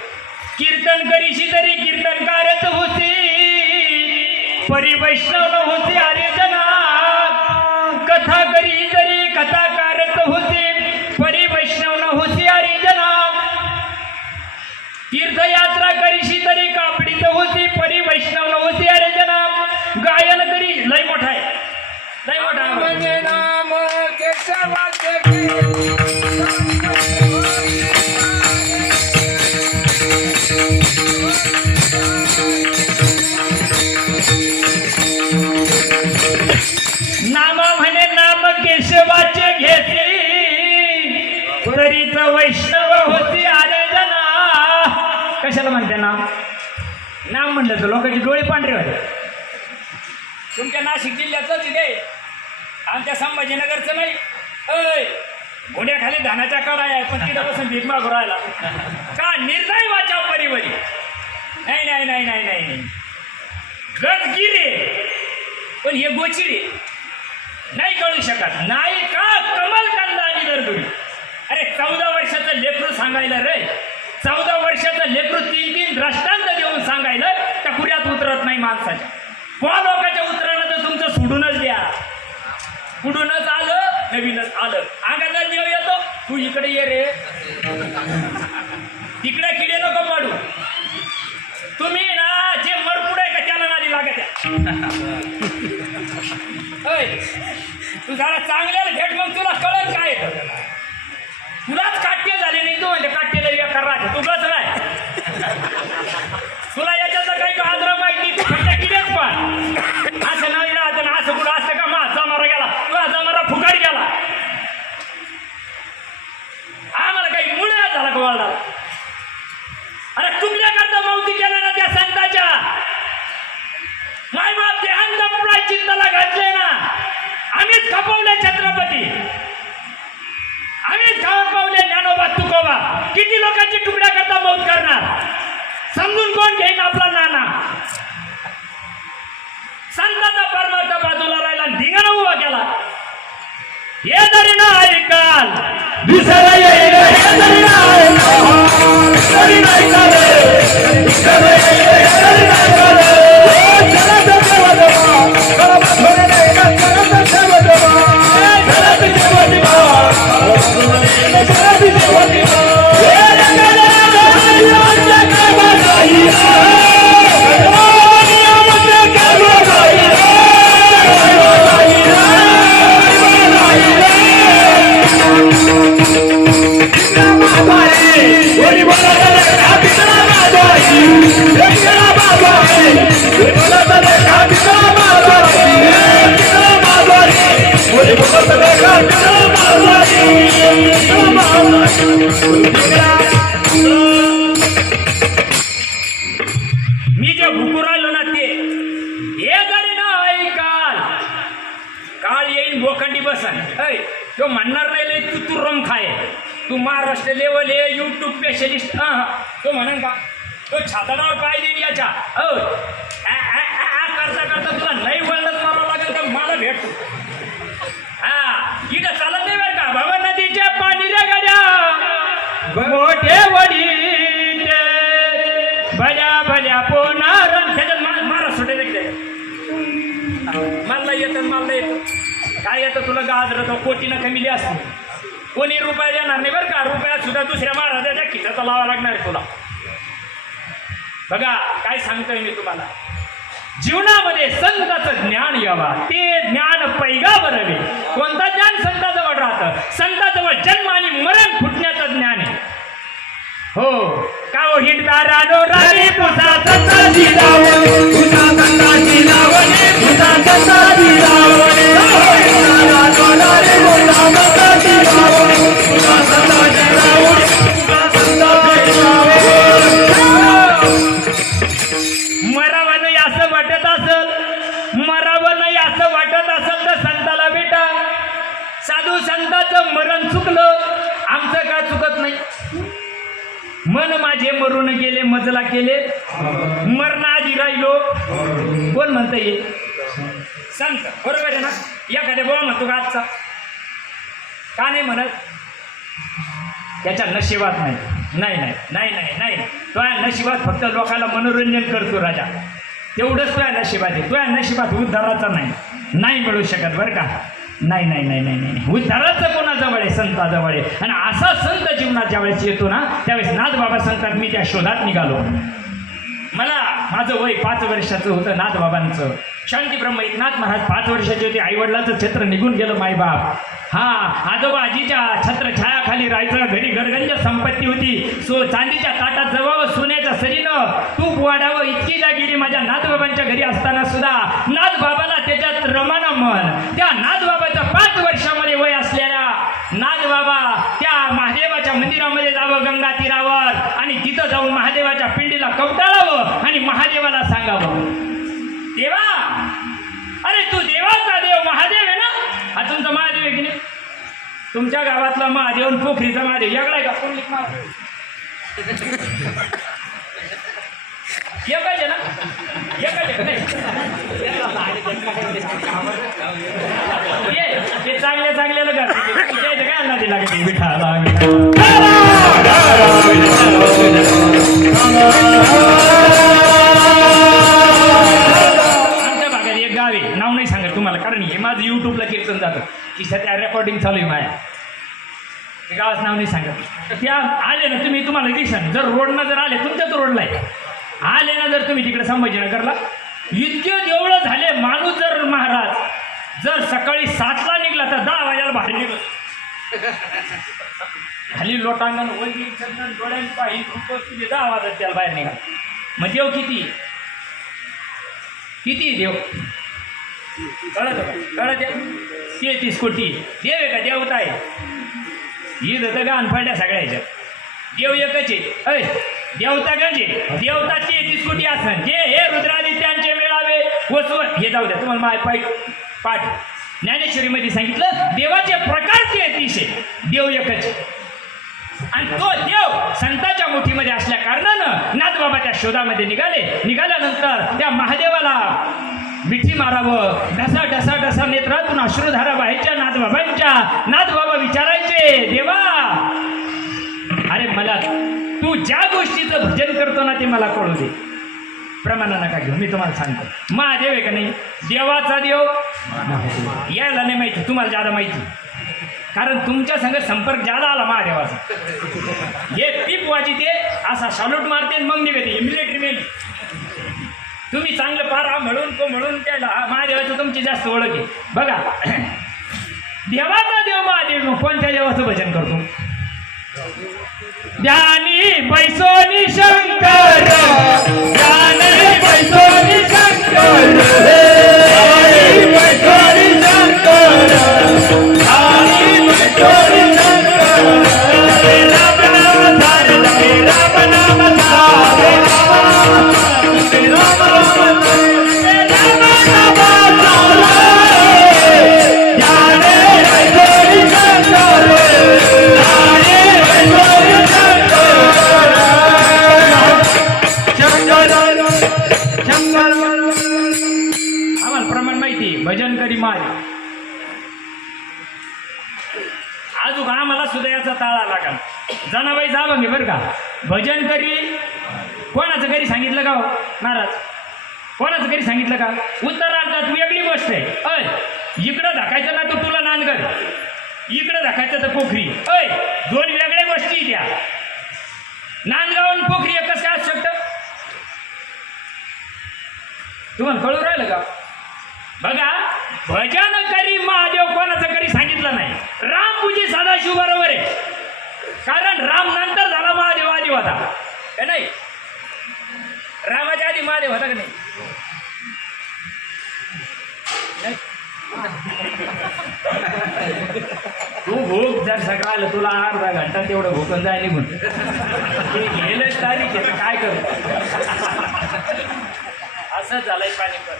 कीर्तन करीशी तरी कीर्तनकारच होती, परी वैष्णव न होती आर्य जना. कथा करी जरी कथाकारच होती, परी वैष्णव न होती आर्य जना. तीर्थयात्रा करीशी तरी कापडीच होती, परी वैष्णव न होती आर्य जना. गायन करी लय मोठा आहे, लय मोठा आहे. नाम म्हणे नाम केशवाचे घेतली, तरीच वैष्णव होती आरे जना. कशाला म्हणते नाम? नाम म्हणलं तर लोकांची डोळे पांढरे होते. तुमच्या नाशिक जिल्ह्यातच इथे, आमच्या संभाजीनगरचं नाही. घोड्याखाली धानाच्या काढा आहे, पण तिथं बसून भीक मागू राहिला का? निर्णय वाचा परिवारी. नाही नाही नाही नाही नाही गजगिरे, पण हे गोचिडे नाही कळू शकत. नाही का कमल कांदा आणि दरदुरी. अरे 14 वर्षाचं लेकरू सांगायला रे, 14 वर्षाचं लेकरू 3-3 दृष्टांत देऊन सांगायला त्या पुऱ्यात उतरत नाही माणसाच्या. कोणा लोकांच्या उतरणं तर तुमचं सोडूनच द्या. पुढूनच आलं, नवीनच आलं. अंगाचा देव येतो, तू इकडे ये रे, तिकडे किडे नको पाडू. तुम्ही ना जे मरपुड आहे का त्याला नादी लागत. तू जरा चांगल्याला भेट, मग तुला कळत काय येतं. तुलाच काट्य झाले नाही, तू म्हणजे काट्यला बेकार राहते. तू बस नाही, तुला याच्याचं काही आदर माहिती. तू फक्त किडेच पण असं नाही राहत ना. असं कुठं असतं का? माझा मारा गेला, माझा मारा फुकाट गेला. आम्हाला काही मुळे झाला का वाळला? अरे तू विरोध करणार? समजून कोण घेईन आपला नाना? संताचा परमार्थ बाजूला राहिला, धिंगाणा उभा केला. हे तरी ना ऐकाल दिसायला येईल, हे तरी ना ऐकाल तरी नाही चालेल, दिसायला येईल, हे तरी नाही चालेल. चला देवा देवा, चला थोडे नाही का, चला देवा देवा, चला देवा देवा, चला देवा देवा. हे रंगाला काय नाही मी जे भुकू राहिलो ना ते हे तरी ना ऐकाल. काळ येईन बोखंडी बसन, तो म्हणणार नाही लय तू रम खाय, तू महाराष्ट्र लेवल हे यूट्यूब स्पेशलिस्ट. तो म्हणन का तो छाताडावर काय देईन याच्या करता करता तुला नाही वळलंच मारावं लागेल का मला भेटतो. इथं चालत नाही बरं का. बाबा नदीच्या पाणी रे गड्या मोठे वडील भल्या भल्या पोणार त्याच्यात मारा सुटे देखते. मला येतं मला येतं काय येतं तुला गाजर कोटीनं कमीली असते. कोणी रुपया देणार नाही बरं का. रुपयात सुद्धा दुसऱ्या महाराजाच्या खिशाचा लावा लागणार आहे तुला. बघा काय सांगतोय मी तुम्हाला, जीवनामध्ये संताचं ज्ञान यावा, ते ज्ञान पैगावर हवे. कोणतं ज्ञान संताजवळ राहतं? संताजवळ जन्म आणि मरण फुटण्याचं ज्ञान आहे. हो का हो हिंडता रानो राणी पुसा संताची लावणे, पुसा संताची लावणे, पुसा संताची लावणे, रानो राणी पुसा संताची लावणे, पुसा संताची लावणे, पुसा संताची लावणे. मरावं नाही असं वाटत असेल, मरावं नाही असं वाटत असेल तर संताला भेटा. साधू संताचं मरण चुकलं, आमचं का चुकत नाही? मन माझे मरून गेले मजला केले, मरणाआधी राहिलो. कोण म्हणता येईल? संत. बरोबर आहे ना. एखाद्या बोवा म्हणतो का आजचा का नाही म्हणत? त्याच्या नशिबात नाही. नाही नाही नाही नाही नाही तुझ्या नशिबात फक्त लोकांना मनोरंजन करतो राजा, तेवढंच तुझ्या नशिबात आहे. तुझ्या नशिबात उद्धाराचा नाही मिळू शकत बरं का. नाही नाही नाही नाही नाही उद्धाराचं कोणाजवळ आहे? संताजवळ आहे. आणि असा संत जीवनात ज्यावेळेस येतो ना त्यावेळेस नाथबाबा सांगतात मी त्या शोधात निघालो. मला माझं वय 5 वर्षाचं होतं. नाथबाबांचं शांती ब्रह्म एकनाथ महाराज 5 वर्षाचे होते. आईवडिलाचं छत्र निघून गेलं मायबाप. आजोबा आजीच्या छत्र छायाखाली राहायचं. घरी गडगंज संपत्ती होती. चांदीच्या ताटात जवावं, सोन्याच्या सरीनं तूप वाढावं इतकी जागिरी माझ्या नाथबाबांच्या घरी असताना सुद्धा नाथबाबाला त्याच्यात रमानं मन. त्या नाथबाबाचं 5 वर्षामध्ये वय असलेल्या नाथबाबा त्या महादेवाच्या मंदिरामध्ये जावं गंगा तीरावर आणि तिथं जाऊन महादेवाच्या पिंडीला कवटाळावं आणि महादेवाला सांगावं, देवा अरे तू देवाचा देव महादेव आहे ना. हा तुमचा महादेव आहे की नाही? तुमच्या गावातला महादेव पोखरीचा महादेव याकडा आहे का? कोणी महादेव एकाच ना, एकाच नाही. ते चांगल्या चांगल्याला घालते काय ना दिला का मिठाला. आमच्या भागात एक गाव आहे, नाव नाही सांगत तुम्हाला कारण हे माझं युट्यूबला कीर्तन जातं की सध्या रेकॉर्डिंग चालू आहे माझ्या. गावाचं नाव नाही सांगत. त्या आले ना तुम्ही, तुम्हाला दिसन जर रोडनं जर आले, तुमच्याच रोडला आहे आले ना जर तुम्ही तिकडे संभाजीनगरला, इतके देवळं झाले. माणूस जर महाराज जर सकाळी 7ला निघला तर 10 वाजायला बाहेर निघत. खाली लोटांगण वैदिक चंदन डोळ्यांची पाहिजे 10 वाजत त्याला बाहेर निघा. मग देव किती किती देव कळत कळत 33 कोटी देव आहे का? देवता आहे. ईद तर गाण पडल्या सगळ्या ह्याच्यात. देव एकच आहे. देवता गंजे देवता 33 कोटी असन. जे हे रुद्रादित्यांचे मेळावे वसवत हे जाऊ द्या. तुम्हाला माय पाठ ज्ञानेश्वरीमध्ये सांगितलं देवाचे प्रकार 33 आहे. देव एकच. आणि तो देव संतांच्या मुठीमध्ये असल्या कारणानं नाथबाबा त्या शोधामध्ये निघाल्यानंतर त्या महादेवाला मिठी मारावं, ढसा ढसा ढसा नेत्रातून अश्रुधारा व्हायच्या नाथबाबांच्या. नाथबाबा विचारायचे, देवा अरे मला तू ज्या गोष्टीचं भजन करतो ना ते मला कळू दे. प्रमाण नका घेऊ, मी तुम्हाला सांगतो. महादेव आहे का नाही, देवाचा देव यायला नाही माहिती, तुम्हाला ज्यादा माहिती, कारण तुमच्या संग संपर्क ज्यादा आला महादेवाचा. हे पीप वाजिते असा सॅल्यूट मारते मग निघते मिलिटरी मेन. तुम्ही चांगलं पारा म्हणून त्याला महादेवाचं तुमची जास्त ओळख आहे. बघा देवाचा देव महादेव, कोणत्या देवाचं भजन करतो? ज्ञानी बैसोनी शंकर, ज्ञानी बैसोनी शंकर, ज्ञानी बैसोनी शंकर, ज्ञानी बैसोनी शंकर. राम नाम धारे लगे, राम नाम धारे, राम राम भजन करी माय. अजून आम्हाला सुद्धा याचा ताळा लागा. जनाबाई जा बघे बरं का. भजन करी कोणाचं घरी सांगितलं का हो महाराज? कोणाचं घरी सांगितलं का? उत्तरार्धात वेगळी गोष्ट आहे. अय इकडं धाकायचं ना तू तुला नांदगड, इकडं धाकायचं तर पोखरी. अय दोन वेगळ्या गोष्टी द्या. नांदगाव आणि पोखरी एकच काय असू शकतं? तुम्हाला कळून राहिलं का? बघा भजन करी महादेव कोणाचं करी सांगितलं नाही. राम पूजी सदाशिव बरोबर आहे, कारण राम नंतर झाला, महादेव आधी होता का नाही? रामाच्या आधी महादेव होता का नाही? तू भूक जर सकाळ तुला अर्धा घंटा तेवढं भूकन जाय निघून ते गेलं तारीख आहे, काय करतो? असं झालंय पाणीपत.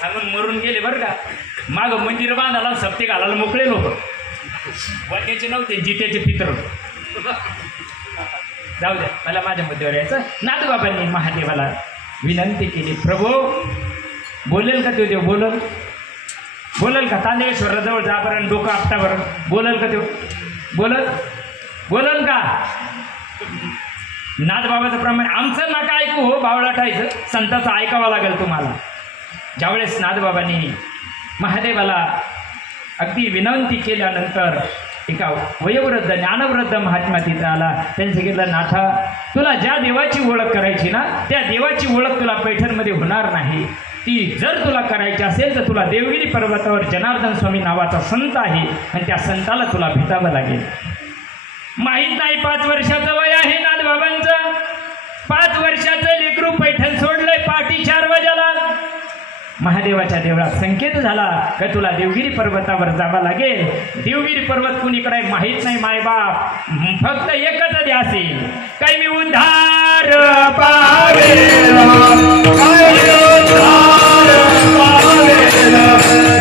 सांगून मरून गेले बरं का. माग मंदिर बांधायला सप्ते घालायला मोकळे लोक, वट्याचे नव्हते जित्याचे पित्र. जाऊ द्या, मला माझ्या मुद्द्यावर यायचं. नाथबाबांनी महादेवाला विनंती केली, प्रभू बोलेल का तो देव? बोलल का? तांदेश्वराजवळ जा बरं, डोकं आपटा बरं, बोलल का तो? बोलल का? नाथबाबाचं प्रमाण आमचं नका ऐकू हो, बावळाटायचं, संताचं ऐकावं लागेल तुम्हाला. ज्यावेळेस नाथबाबांनी महादेवाला अगदी विनंती केल्यानंतर एका वयोवृद्ध ज्ञानवृद्ध महात्मा तिथं आला. त्यांनी सांगितलं, नाथा तुला ज्या देवाची ओळख करायची ना त्या देवाची ओळख तुला पैठणमध्ये होणार नाही. ती जर तुला करायची असेल तर तुला देवगिरी पर्वतावर जनार्दन स्वामी नावाचा संत आहे आणि त्या संताला तुला भेटावं लागेल. माहीत नाही 5 वर्षाचं वय आहे नाथबाबांचं. 5 वर्षाचं लेकरू पैठण सोडलंय पहाटे 4 वाजेला. महादेवाच्या देवळात संकेत झाला का तुला देवगिरी पर्वतावर जावं लागेल. देवगिरी पर्वत कुणीकडे माहीत नाही मायबाप, फक्त एकच ध्यास आहे, काही मी उद्धार पावेला, काही उद्धार पावेला, काही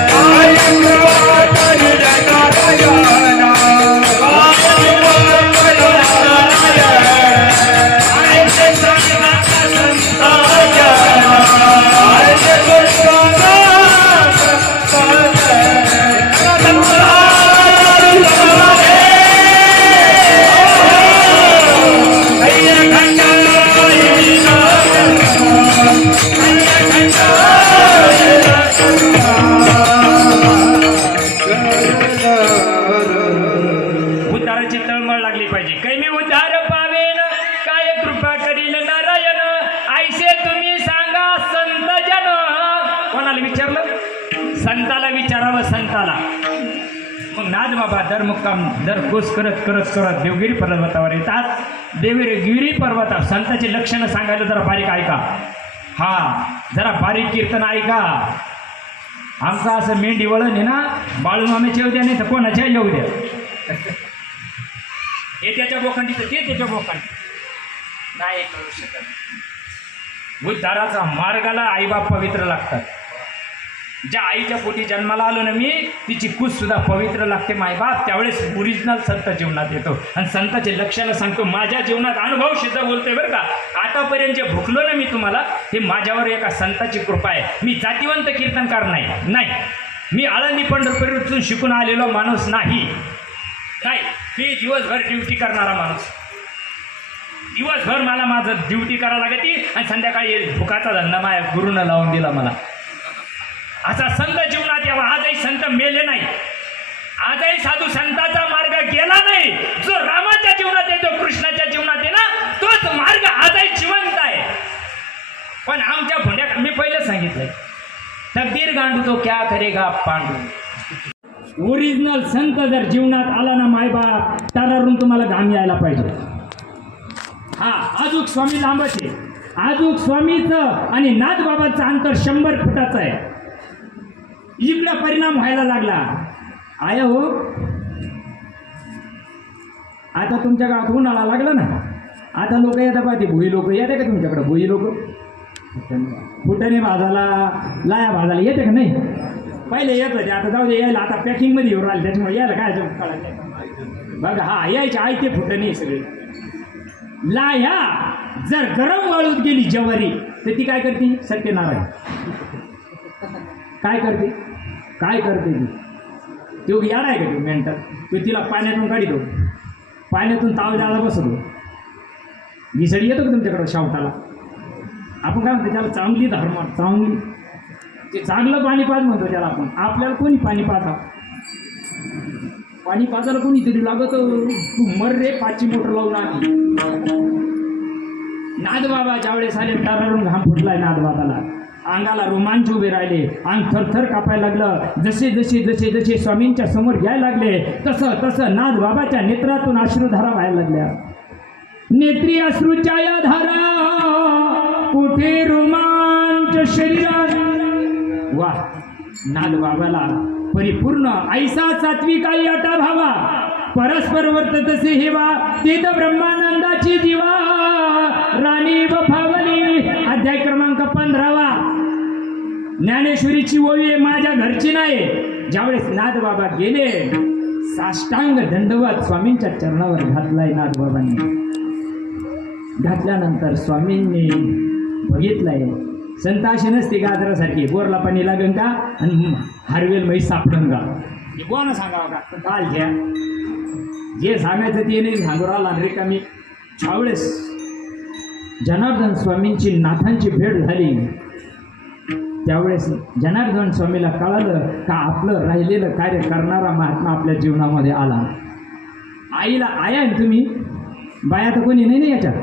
संताला विचारावं. संताला मग नाथबाबा दर कोस करत देवगिरी पर्वतावर येतात. देवगिरी पर्वतावर संताची लक्षणं सांगायला जरा बारीक ऐका. जरा बारीक कीर्तन ऐका. आमचं असं मेंढी वळण आहे ना, बाळूमामेच्या येऊ द्या नाही तर कोणाच्या येऊ द्या. हे त्याच्या बोखंडी तर ते त्याच्या बोखंडी नाही करू शकत. उद्धाराचा मार्गाला आईबाप पवित्र लागतात. ज्या आईच्या पोटी जन्माला आलो ना मी, तिची कूस सुद्धा पवित्र लागते मायबाप. त्यावेळेस ओरिजिनल संत जीवनात येतो. आणि संताचे लक्षणं सांगतो. माझ्या जीवनात अनुभव सिद्ध बोलतोय बरं का. आतापर्यंत जे भुकलो ना मी तुम्हाला, हे माझ्यावर एका संताची कृपा आहे. मी जातिवंत कीर्तनकार नाही. मी आळंदी पंढरपूरतून शिकून आलेलो माणूस नाही. मी दिवसभर ड्युटी करणारा माणूस. दिवसभर मला माझं ड्युटी करायला लागते आणि संध्याकाळी भुकाचा धंदा माझ्या गुरुनं लावून दिला मला. असा संत जीवनात यावा. आजही संत मेले नाही. आजही साधू संताचा मार्ग गेला नाही. जो रामाच्या जीवनात आहे, जो कृष्णाच्या जीवनात आहे ना, तोच मार्ग आजही जिवंत आहे. पण आमच्या भोंड्या, मी पहिलं सांगितलंय, तकदीर गांडू तो क्या करेगा पांडू. ओरिजिनल संत जर जीवनात आला ना मायबाप, त्यावरून तुम्हाला घाम यायला पाहिजे. हा आजूक स्वामी लांबच आहे. आजूक स्वामीचं आणि नाथबाबाचं अंतर 100 फुटाचं आहे. इकडं परिणाम व्हायला लागला. आया हो, आता तुमच्या गावात उन्हाळा लागला ना, आता लोक येतात पाहिजे. भुई लोक येते का तुमच्याकडे? भुई लोक फुटाने भाजाला, लाया भाजाला येते का? नाही, पहिले येत होते, आता जाऊ दे. यायला आता पॅकिंगमध्ये येऊन राहिले, त्याच्यामुळे यायला काय कळायचं बघा. हा यायचे आयते फुटाने सगळे. लाया जर गरम वाळूत गेली ज्वारी, तर ती काय करते? सत्यनारायण काय करते ती? तो याड आहे का तो मेंटल? तो तिला पाण्यातून काढितो, पाण्यातून ताव द्यायला बसतो. घिसडी येतो का तुमच्याकडं शावटाला? आपण काय म्हणतो त्याला? चांगली धर्म, चांगली, ते चांगलं पाणी पाज म्हणतो त्याला आपण. आपल्याला कोणी पाणी पाजा? पाणी पाजायला कोणीतरी लागत. तू मर रे, 5ची मोटर लावून आली. नाथबाबा ज्यावेळेस आले, टारारून घाम फुटलाय नाथबाबाला. अंगाला रोमांच उभे राहिले, अंग थरथर कापायला लागलं. जसे स्वामींच्या समोर घ्यायला लागले, तसं नाथबाबाच्या नेत्रातून अश्रुधारा व्हायला लागल्या. नेत्री अश्रूच्या या धारा, कुठे रोमांच शरीरात. वा, नाथबाबाला परिपूर्ण ऐसा सात्विक आई अटा भावा, परस्पर वर्ततसे हेवा, तेथ ब्रह्मानंदाची जीवा राणी बफावली. अध्याय क्रमांक 15. ज्ञानेश्वरीची ओळी आहे, माझ्या घरची नाही. ज्यावेळेस नाथबाबा गेले, साष्टांग दंडवत स्वामींच्या चरणावर घातलाय नाथबाबांनी. घातल्यानंतर स्वामींनी बघितलंय, संत अशी नसते गाजरासारखी, बोरला पाणी लागन का आणि हारवेल म्हैस सापडन का? हे कोण सांगावं का? काल घ्या, जे सांगायचं ते नाही सांगू राहिला रे का मी. ज्यावेळेस जनार्दन स्वामींची नाथांची भेट झाली, त्यावेळेस जनार्दन स्वामीला कळालं का आपलं राहिलेलं कार्य करणारा महात्मा आपल्या जीवनामध्ये आला. आईला आया आहे तुम्ही, बाया तर कोणी नाही याच्यात.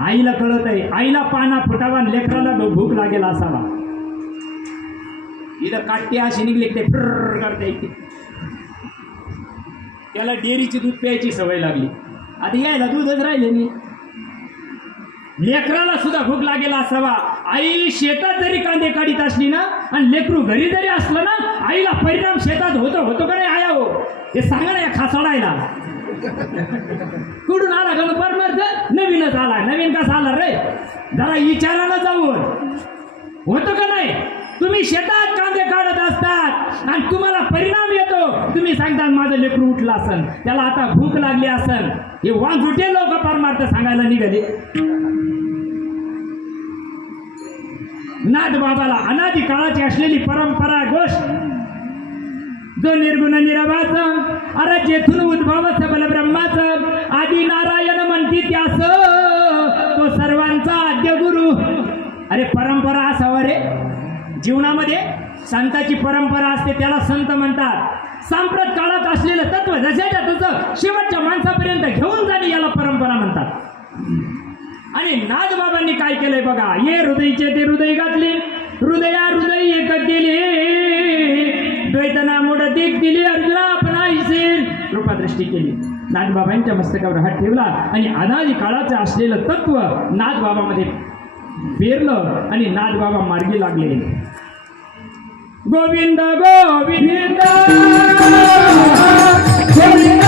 आईला कळत आहे, आईला पाना फुटावा, लेकराला भूक लागेल असावा. इथं काट्टी अशी निघली ते फ्र करते. त्याला डेअरीची दूध प्यायची सवय लागली, आता यायला दूधच राहिले नाही. लेकराला सुद्धा भूक लागेल असावा. आई शेतात जरी कांदे काढीत असली ना, आणि लेकरू घरी जरी असलं ना, आईला परिणाम शेतात होतो का नाही? आया हो, हे सांगा ना या खासाडायला. कुठून आला का परमार्थ? नवीनच आला. नवीन कसा आला रे? जरा विचारायला जाऊन होतं का नाही? तुम्ही शेतात कांदे काढत असतात आणि तुम्हाला परिणाम येतो. तुम्ही सांगता माझं लेकरू उठलं असन, त्याला आता भूक लागली असन. हे वांझुटे लोक परमार्थ सांगायला निघाले. नाथबाबाला अनादी काळाची असलेली परंपरा गोष्ट, जो निर्गुण निराभाचं, अरे जेथून उद्भव सबल ब्रह्माचं, आदी नारायण म्हणती त्यास तो सर्वांचा आद्य गुरु. अरे परंपरा असावा रे जीवनामध्ये. संताची परंपरा असते, त्याला संत म्हणतात. सांप्रत काळात असलेलं तत्व जशाच्या तसं शेवटच्या माणसापर्यंत घेऊन जाणे याला परंपरा म्हणतात. आणि नाथबाबांनी काय केलंय बघा. ये हृदयचे ते हृदय घातले, हृदय एक केले, द्वैतना मोड देख दिली, अर्जुना आपणाईसे कृपादृष्टी केली. नाथबाबांच्या मस्तकावर हात ठेवला आणि अनादी काळाचं असलेलं तत्व नाथबाबामध्ये पेरलं आणि नाथबाबा मार्गी लागले. गोविंद गोविंद गोविंद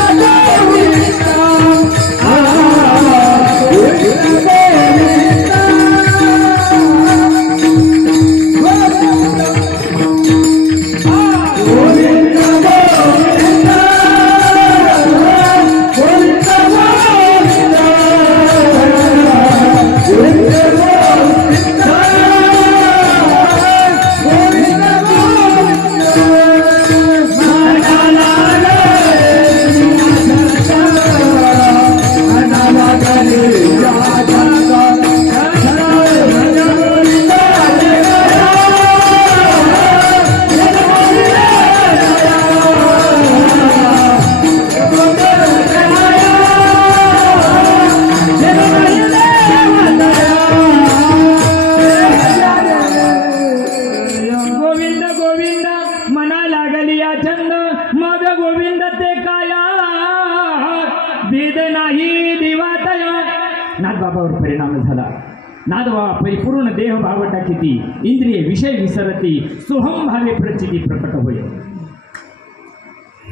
नादवा परिपूर्ण देह भाव टाकीती इंद्रिय विषय विसरती सोहम भावे प्रचिती प्रकट होय.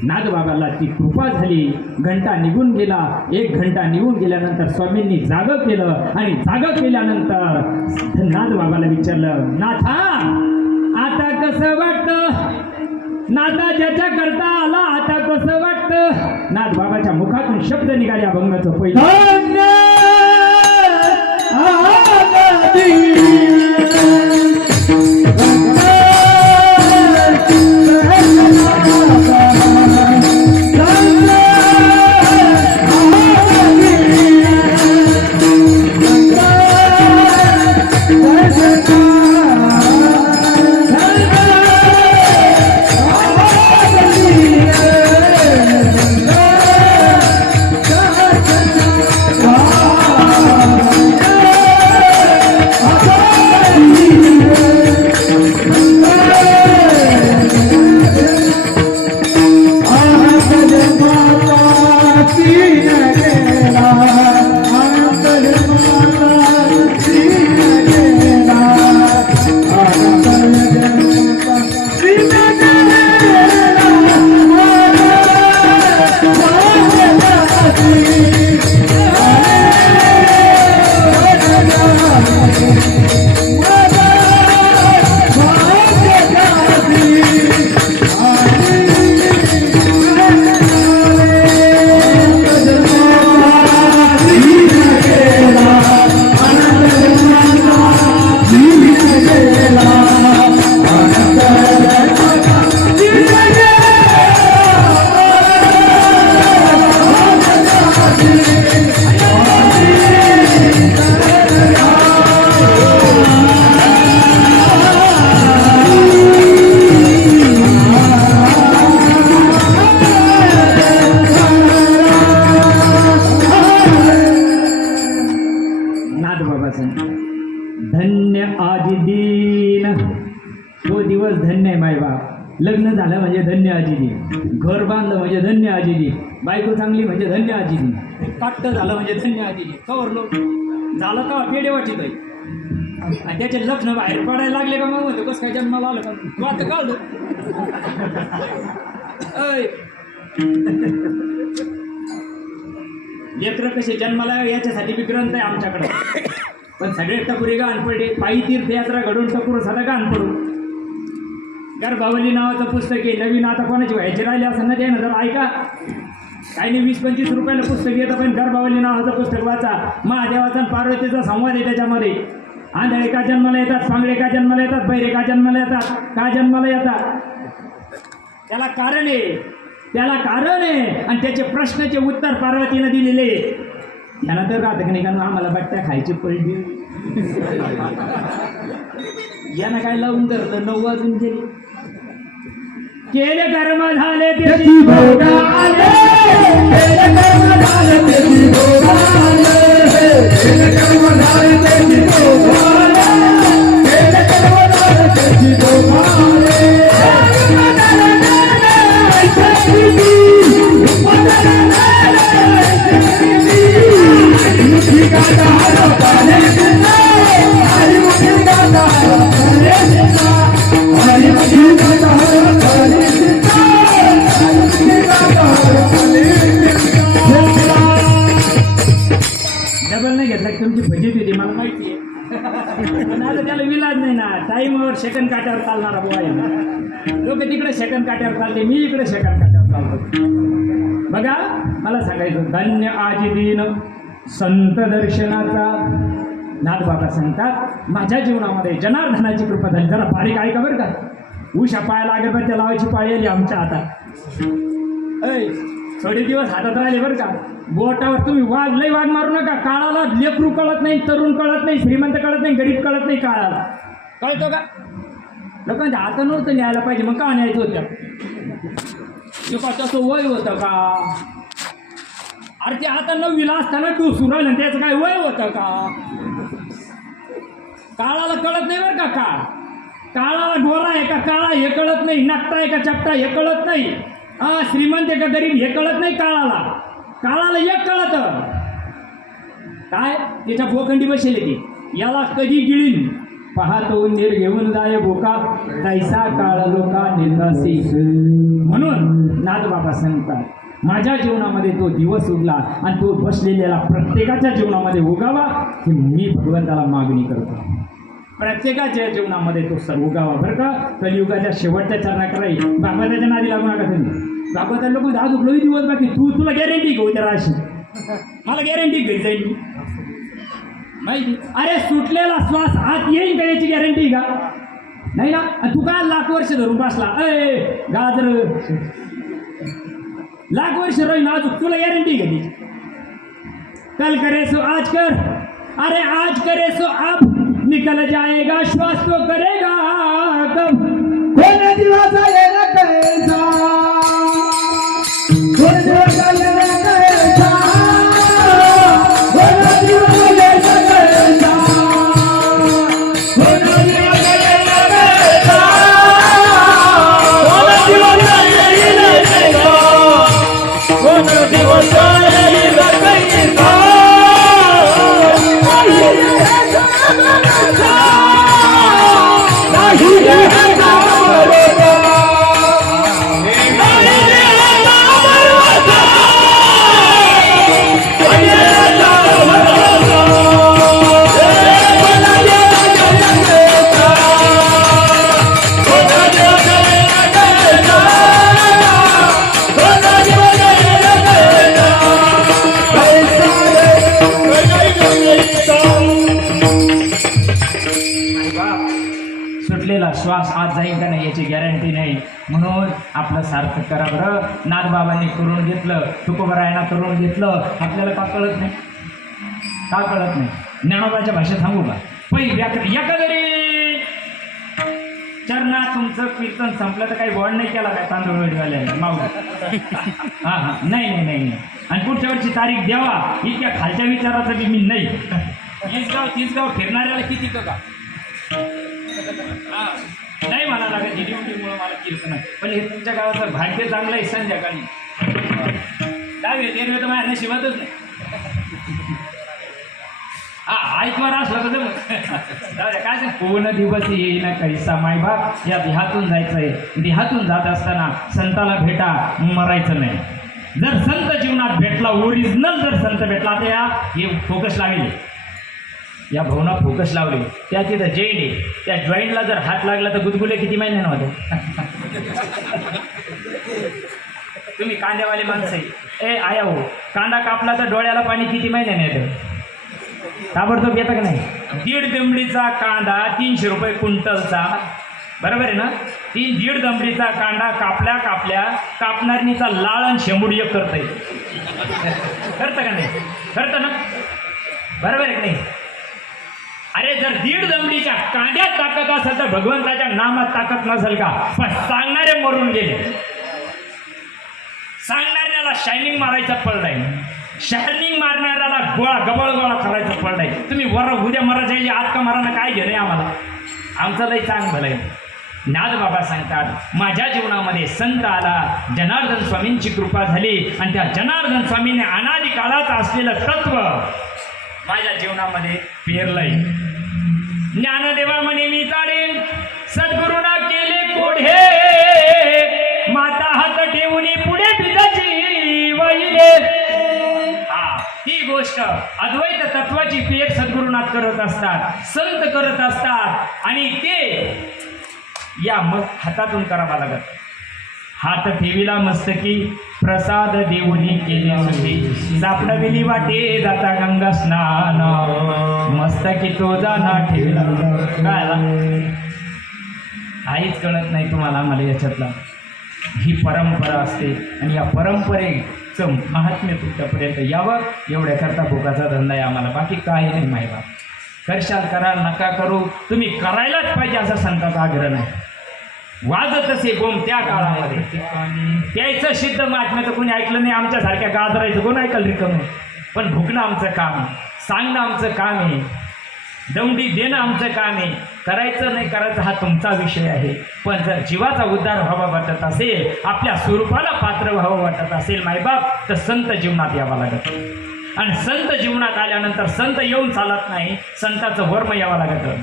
नादबाबाला ती कृपा झाली. घंटा निघून गेला. 1 घंटा निघून गेल्यानंतर स्वामींनी जागं केलं आणि जागं केल्यानंतर नादबाबाला विचारलं, नाथा आता कसं वाटतं? नाथा ज्याच्या करता आला आता कसं वाटतं? नादबाबाच्या मुखातून शब्द निघाले अभंगाचं पहिलं. धन्य आजी दिन. तो दिवस धन्य आहे मायबाप. लग्न झालं म्हणजे धन्य आजी दिन. घर बांधलं म्हणजे धन्य आजी दिन. बायको चांगली म्हणजे धन्य आजी दिन. काट्ट झालं म्हणजे धन्य आजी दिन. कवरलो झालं का पेढे वाटीत आहे आणि त्याचे लग्न बाहेर पडायला लागले का मग म्हणतो कसं काय जन्माला आलं का तू आता काढलो. लेकरं कसे जन्माला याच्यासाठी बी ग्रंथ आहे आमच्याकडे. पण सगळे टकुरे गाण पडले. पायी तीर्थयात्रा घडून टकुर साधा गाण पडून. गर्भावली नावाचं पुस्तक आहे. नवीन आता कोणाची व्हायची राहिले असं ना त्यानं जर ऐका. काही नाही 20-25 रुपयाला पुस्तक येतं पण गर्भावली नावाचं पुस्तक वाचा. महादेवाचा आणि पार्वतीचा संवाद आहे त्याच्यामध्ये. आंधळे का जन्माला येतात, पांगळे का जन्माला येतात, बैरे का जन्माला येतात, का जन्माला येतात, त्याला कारण आहे. त्याला कारण आहे आणि त्याचे प्रश्नाचे उत्तर पार्वतीनं दिलेले. यानंतर राधकनिकांना आम्हाला बट्ट्या खायची पडली. यानं काय लावून धरलं 9 वाजून गेले. केले कर्म झाले त्याची भोग आले. केले कर्म झाले त्याची भोग आले. केले कर्म झाले त्याची भोग आले. केले कर्म झाले त्याची भोग आले. डबल नाही घेतला तुमची फजित होती मला माहिती आहे. पण आता त्याला विलाज नाही ना. टाईमवर सेकंड काट्यावर चालणारा बुवा आहे. लोक तिकडे सेकंड काट्यावर चालते, मी इकडे सेकंड काट्यावर चालतो. बघा मला सांगायचं धन्य आजी दिन संत दर्शनाचा. नाथबाबा सांगतात माझ्या जीवनामध्ये जनार्दनाची कृपा झाली. जरा बारीक ऐका बरं का. उशा पायाला अगरबत्त्या लावायची पाळी आली आमच्या हातात. थोडे दिवस हातात राहिले बरं का. बोटावर तुम्ही लय वाघ मारू नका. काळाला लेकरू कळत नाही, तरुण कळत नाही, श्रीमंत कळत नाही, गरीब कळत नाही. काळाला कळतो का. लोकांच्या हातात नव्हतं न्यायला पाहिजे मग का न्यायचं होतं. का तसं वय होतं का. अरे ते आता 9वीला असताना टोचून राहिलं त्याचं काय वय होतं का. काळाला कळत नाही बरं का. काळाला गोरा आहे का काळा हे कळत नाही. नाकटा आहे का चपटा हे कळत नाही. श्रीमंत आहे का गरीब हे कळत नाही. काळाला एक कळत काय त्याच्या भोखंडी बसेल ती याला कधी गिळीन पाहतो नीर घेऊन जाय बोका तैसा काळ लोका निर्धासी. म्हणून नाथबाबा सांगतात माझ्या जीवनामध्ये तो दिवस उगला आणि तो बसलेल्या प्रत्येकाच्या जीवनामध्ये उगावा की मी भगवंताला मागणी करतो. प्रत्येकाच्या जीवनामध्ये तो सर्व उगावा बरं का. कलियुगाच्या शेवटच्या चरणाकडे भागवताच्या नादी लागू नका तुम्ही. भागवता लोक आज उघडही दिवस बाकी तुला गॅरंटी घेऊ त्या राशी मला गॅरंटी घरी जाईल मी माहिती. अरे सुटलेला श्वास आत येईल का याची गॅरंटी का नाही ना. तू काय लाख वर्ष धरून बसला अय गाजर लाख वर्ष राहील आज तुला गॅरंटी घ्यायची. कल करे सो आज कर अरे आज करे सो अब निकल जाएगा श्वास तो करेगा कब कोण दिवस आएगा कैसा कोण दिवस आएगा कैसा कोण दिवस आएगा कैसा कोण दिवस आएगा कैसा कोण दिवस आएगा कैसा कोण दिवस आएगा कैसा. श्वास आज जाईल का नाही याची गॅरंटी नाही. म्हणून आपलं सार्थक करा बरं. नाथबाबांनी करून घेतलं तुकोबरायांना करून घेतलं आपल्याला का कळत नाही का कळत नाही. ज्ञानोबाच्या भाषेत सांगू का पहिली एका जरी चरणात तुमचं कीर्तन संपलं तर काही बॉन्ड नाही केला काय तांदूळ वेळवाल्याने मावला हां नाही नाही नाही नाही. आणि पुढच्या वर्षी तारीख द्यावा इतक्या खालच्या विचाराचं बी मी नाही. तीच गाव फिरणाऱ्याला किती का नाही म्हणा लागत ड्युटीमुळे मला कीर्तन आहे. पण हे तुमच्या गावाचं भाग्य चांगलं आहे. संध्याकाळी काय येते तर माझ्या नशिबातच नाही. ऐकवर असलं तर काय सांग कोण दिवस येईल ना कैसा मायबाप. या देहातून जायचं आहे. देहातून जात असताना संताला भेटा मरायचं नाही. जर संत जीवनात भेटला ओरिजिनल जर संत भेटला तर या हे फोकस लागेल या भावना फोकस लावले त्या तिथं जैन आहे त्या जॉईंटला जर हात लागला तर गुदगुले किती महिन्यानं होते. तुम्ही कांद्यावाले माणसं आहे आया हो कांदा कापला तर डोळ्याला पाणी किती महिन्याने येतं ताबडतोब येतं का नाही. 1.5 दमडीचा कांदा 300 रुपये क्विंटलचा बरोबर आहे ना. 1.5 दमडीचा कांदा कापल्या कापणारणीचा लाळ आणि शेंबूड एक करतंय करतं का नाही करतं ना बरोबर आहे का नाही. अरे जर 1.5 दमडीच्या कांद्यात ताकद असेल तर भगवंताच्या नामात ताकद नसेल का. पण सांगणारे मरून गेले. सांगणाऱ्याला शायनिंग मारायचा पळ नाही. शायनिंग मारणाऱ्याला गबळ गोळा करायचा पळ नाही. तुम्ही उद्या मरायचे आज का मारायला काय घेणं आम्हाला आमचं लई चांग भलं आहे. नाथबाबा सांगतात माझ्या जीवनामध्ये संत आला जनार्दन स्वामींची कृपा झाली आणि त्या जनार्दन स्वामीने अनादी काळात असलेलं तत्व माझ्या जीवनामध्ये पेरलंय. ज्ञानदेवा म्हणे मी ताडेन सद्गुरूंना केले कोढे माता हात ठेवून पुढे पिताची वहिले. ती गोष्ट अद्वैत तत्वाची पेर सद्गुरुनाथ करत असतात संत करत असतात आणि ते या मग हातातून करावा लागत. हात ठेविला मस्तकी प्रसाद देऊनी केले सुखी सापडविली वाटे जाता गंगा स्नान मस्तकी तो जाना ठेवला. काय काहीच कळत नाही तुम्हाला मला याच्यातला. ही परंपरा असते आणि या परंपरेचं महात्म्य तुमच्यापर्यंत यावं एवढ्याकरता भोगाचा धंदा आहे आम्हाला. बाकी काही नाही माहिती. करशाल करा नका करू तुम्ही करायलाच पाहिजे असा संतांचा आग्रह नाही. वाजत असे बोम त्या काळामध्ये त्याचं सिद्ध महात्म्य तर कोणी ऐकलं नाही. आमच्यासारख्या गाजरायचं कोण ऐकलं रिकम. पण भुकणं आमचं काम आहे सांगणं आमचं काम आहे दौंडी देणं आमचं काम आहे. करायचं नाही करायचं हा तुमचा विषय आहे. पण जर जीवाचा उद्धार व्हावा वाटत असेल आपल्या स्वरूपाला पात्र व्हावं वाटत असेल मायबाप तर संत जीवनात यावं लागत. आणि संत जीवनात आल्यानंतर संत येऊन चालत नाही, संताचं वर्म यावं लागतं.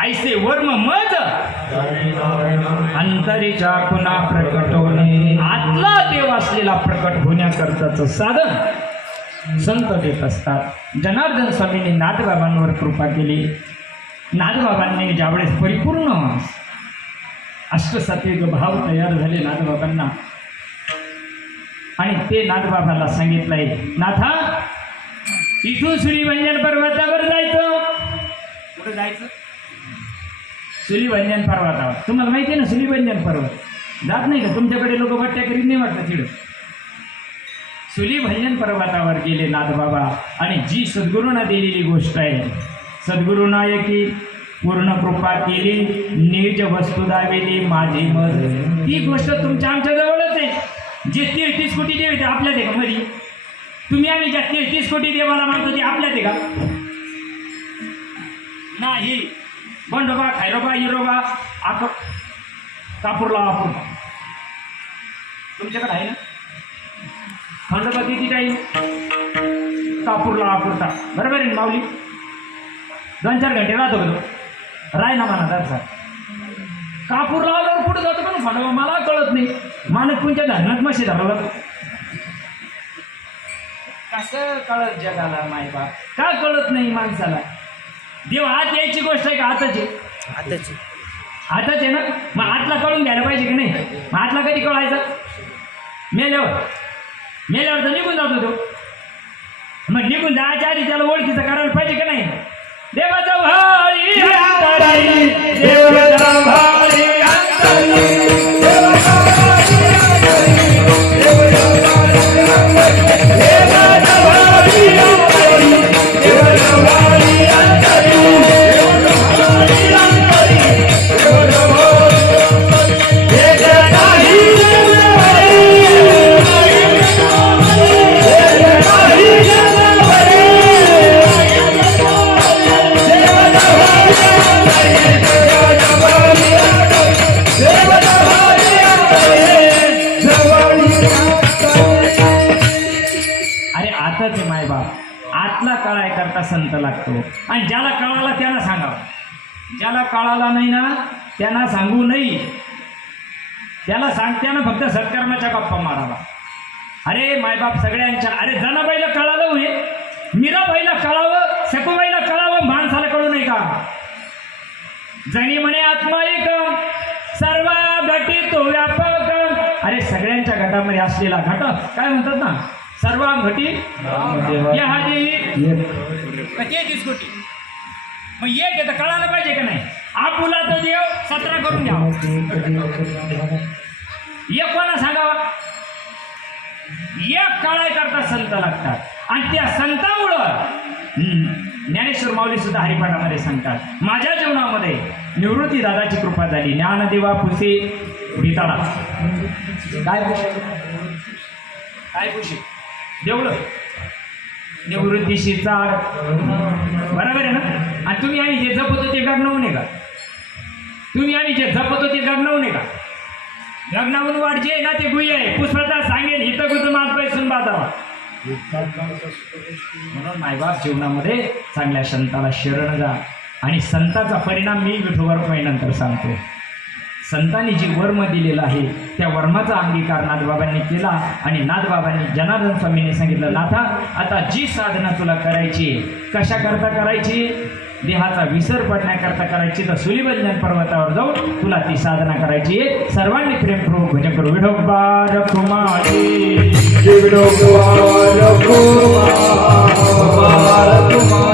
ऐसे वर्म मज अंतरीच्या खुना प्रकट होणे, आतला देव असलेला प्रकट होण्याकरताचं साधन संत देत असतात. जनार्दन स्वामींनी नाथबाबांवर कृपा केली. नाथबाबांनी ज्यावेळेस परिपूर्ण अष्टसात्विक भाव तयार झाले नाथबाबांना, आणि ते नाथबाबांना सांगितलंय, नाथा इथून सूर्यभंजन पर्वतावर जायचं. कुठं जायचं? सूर्यभंजन पर्वतावर. तुम्हाला माहिती आहे ना सूर्यभंजन पर्वत जात नाही का? तुमच्याकडे लोक बट्ट्या करीत नाही वाटतं तिकडं. सूर्यभंजन पर्वतावर गेले नाथबाबा, आणि जी सद्गुरूंना दिलेली गोष्ट आहे, सद्गुरुनायकी पूर्ण कृपा केली, निज वस्तू दावेली माझी मज, ती गोष्ट तुमच्या आमच्या जवळच आहे. जे 33 कोटी देव येते आपल्यात आहे का? मरी तुम्ही आम्ही ज्या 33 कोटी देवाला मानतो ते आपल्यात आहे का? नाही. बंडोबा, खैरोबा, हिरोबा, कापूरला अपूर्वा तुमच्याकडे आहे ना? खंडोबा किती टाईम? कापूरला अपुरता. बरोबर आहे ना माऊली? 2-4 घंटे राहतो का तो? राय ना म्हणा दरसा. कापूर लावल्यावर कुठं जातो का ना खंडोबा? मला कळत नाही. मानत कोणत्या धरणात मशी धरलं कसं कळत जगाला मायबाप? का कळत नाही माणसाला? देव हात यायची गोष्ट आहे का? आताची आताच आहे ना. मग आतला कळून घ्यायला पाहिजे की नाही? मग आतला कधी कळायचं? मेल्यावर तर निघून जातो तो. मग निघून जायच्या आधी त्याला ओळखीचं करायला पाहिजे का नाही? देवाचा भाळी अंतरी, देवाचा भाळी अंतरी, देवाचा भाळी अंतरी, देवाचा भाळी अंतरी, देवाचा भाळी अंतरी, देवाचा भाळी अंतरी, देवाचा भाळी अंतरी, देवाचा आतला कळाय करता संत लागतो. आणि ज्याला कळाला त्यांना सांगावं, ज्याला कळाला नाही ना त्यांना सांगू नाही. त्याला सांगत्यानं फक्त सत्कर्माच्या गप्पा मारावा. अरे मायबाप सगळ्यांच्या, अरे जनाबाईला कळालं होय, मीराबाईला कळावं, सखूबाईला कळावं, माणसाला कळू नाही का? जणी म्हणे आत्मा एक सर्व घटी तो व्यापक. अरे सगळ्यांच्या घटामध्ये असलेला घट काय म्हणतात ना, सर्व घटी या हा देवी 33 कोटी. मग एक येतं कळायला पाहिजे का नाही? आपुला तो देव 17 करून घ्यावा. एक कोणा सांगावा? एक काळाय करता संत लागतात. आणि त्या संतामुळं ज्ञानेश्वर माऊली सुद्धा हरिपाठामध्ये सांगतात, माझ्या जीवनामध्ये निवृत्ती दादाची कृपा झाली. ज्ञानदेवा पुसे भिताडा. काय पुशे? काय पुशे? देवलं निवृत्तीशी चाड. बरोबर आहे ना? आणि तुम्ही आम्ही जे जपतो ते गगनावून आहे का? तुम्ही आम्ही जे जपतो ते गगनावून आहे का? गगनावून वाढ जे आहे ना ते गुह्य आहे. पुष्पता सांगेल हिथं कुठं मात पैसून बाजावा. म्हणून मायबाप जीवनामध्ये चांगल्या संताला शरण जा. आणि संताचा परिणाम मी विठोवर नंतर सांगतो. संतांनी जी वर्म दिलेला आहे त्या वर्माचा अंगीकार नाथबाबांनी केला. आणि नाथबाबांनी जनार्दन स्वामींनी सांगितलं, नाथा आता जी साधना तुला करायची, कशा करता करायची? देहाचा विसर पडण्याकरता करायची तर सूर्यभंजन पर्वतावर जाऊन तुला ती साधना करायची आहे. सर्वांनी प्रेमपूर्वक भजन करू. विठोबा रखुमाई, विठोबा रखुमाई.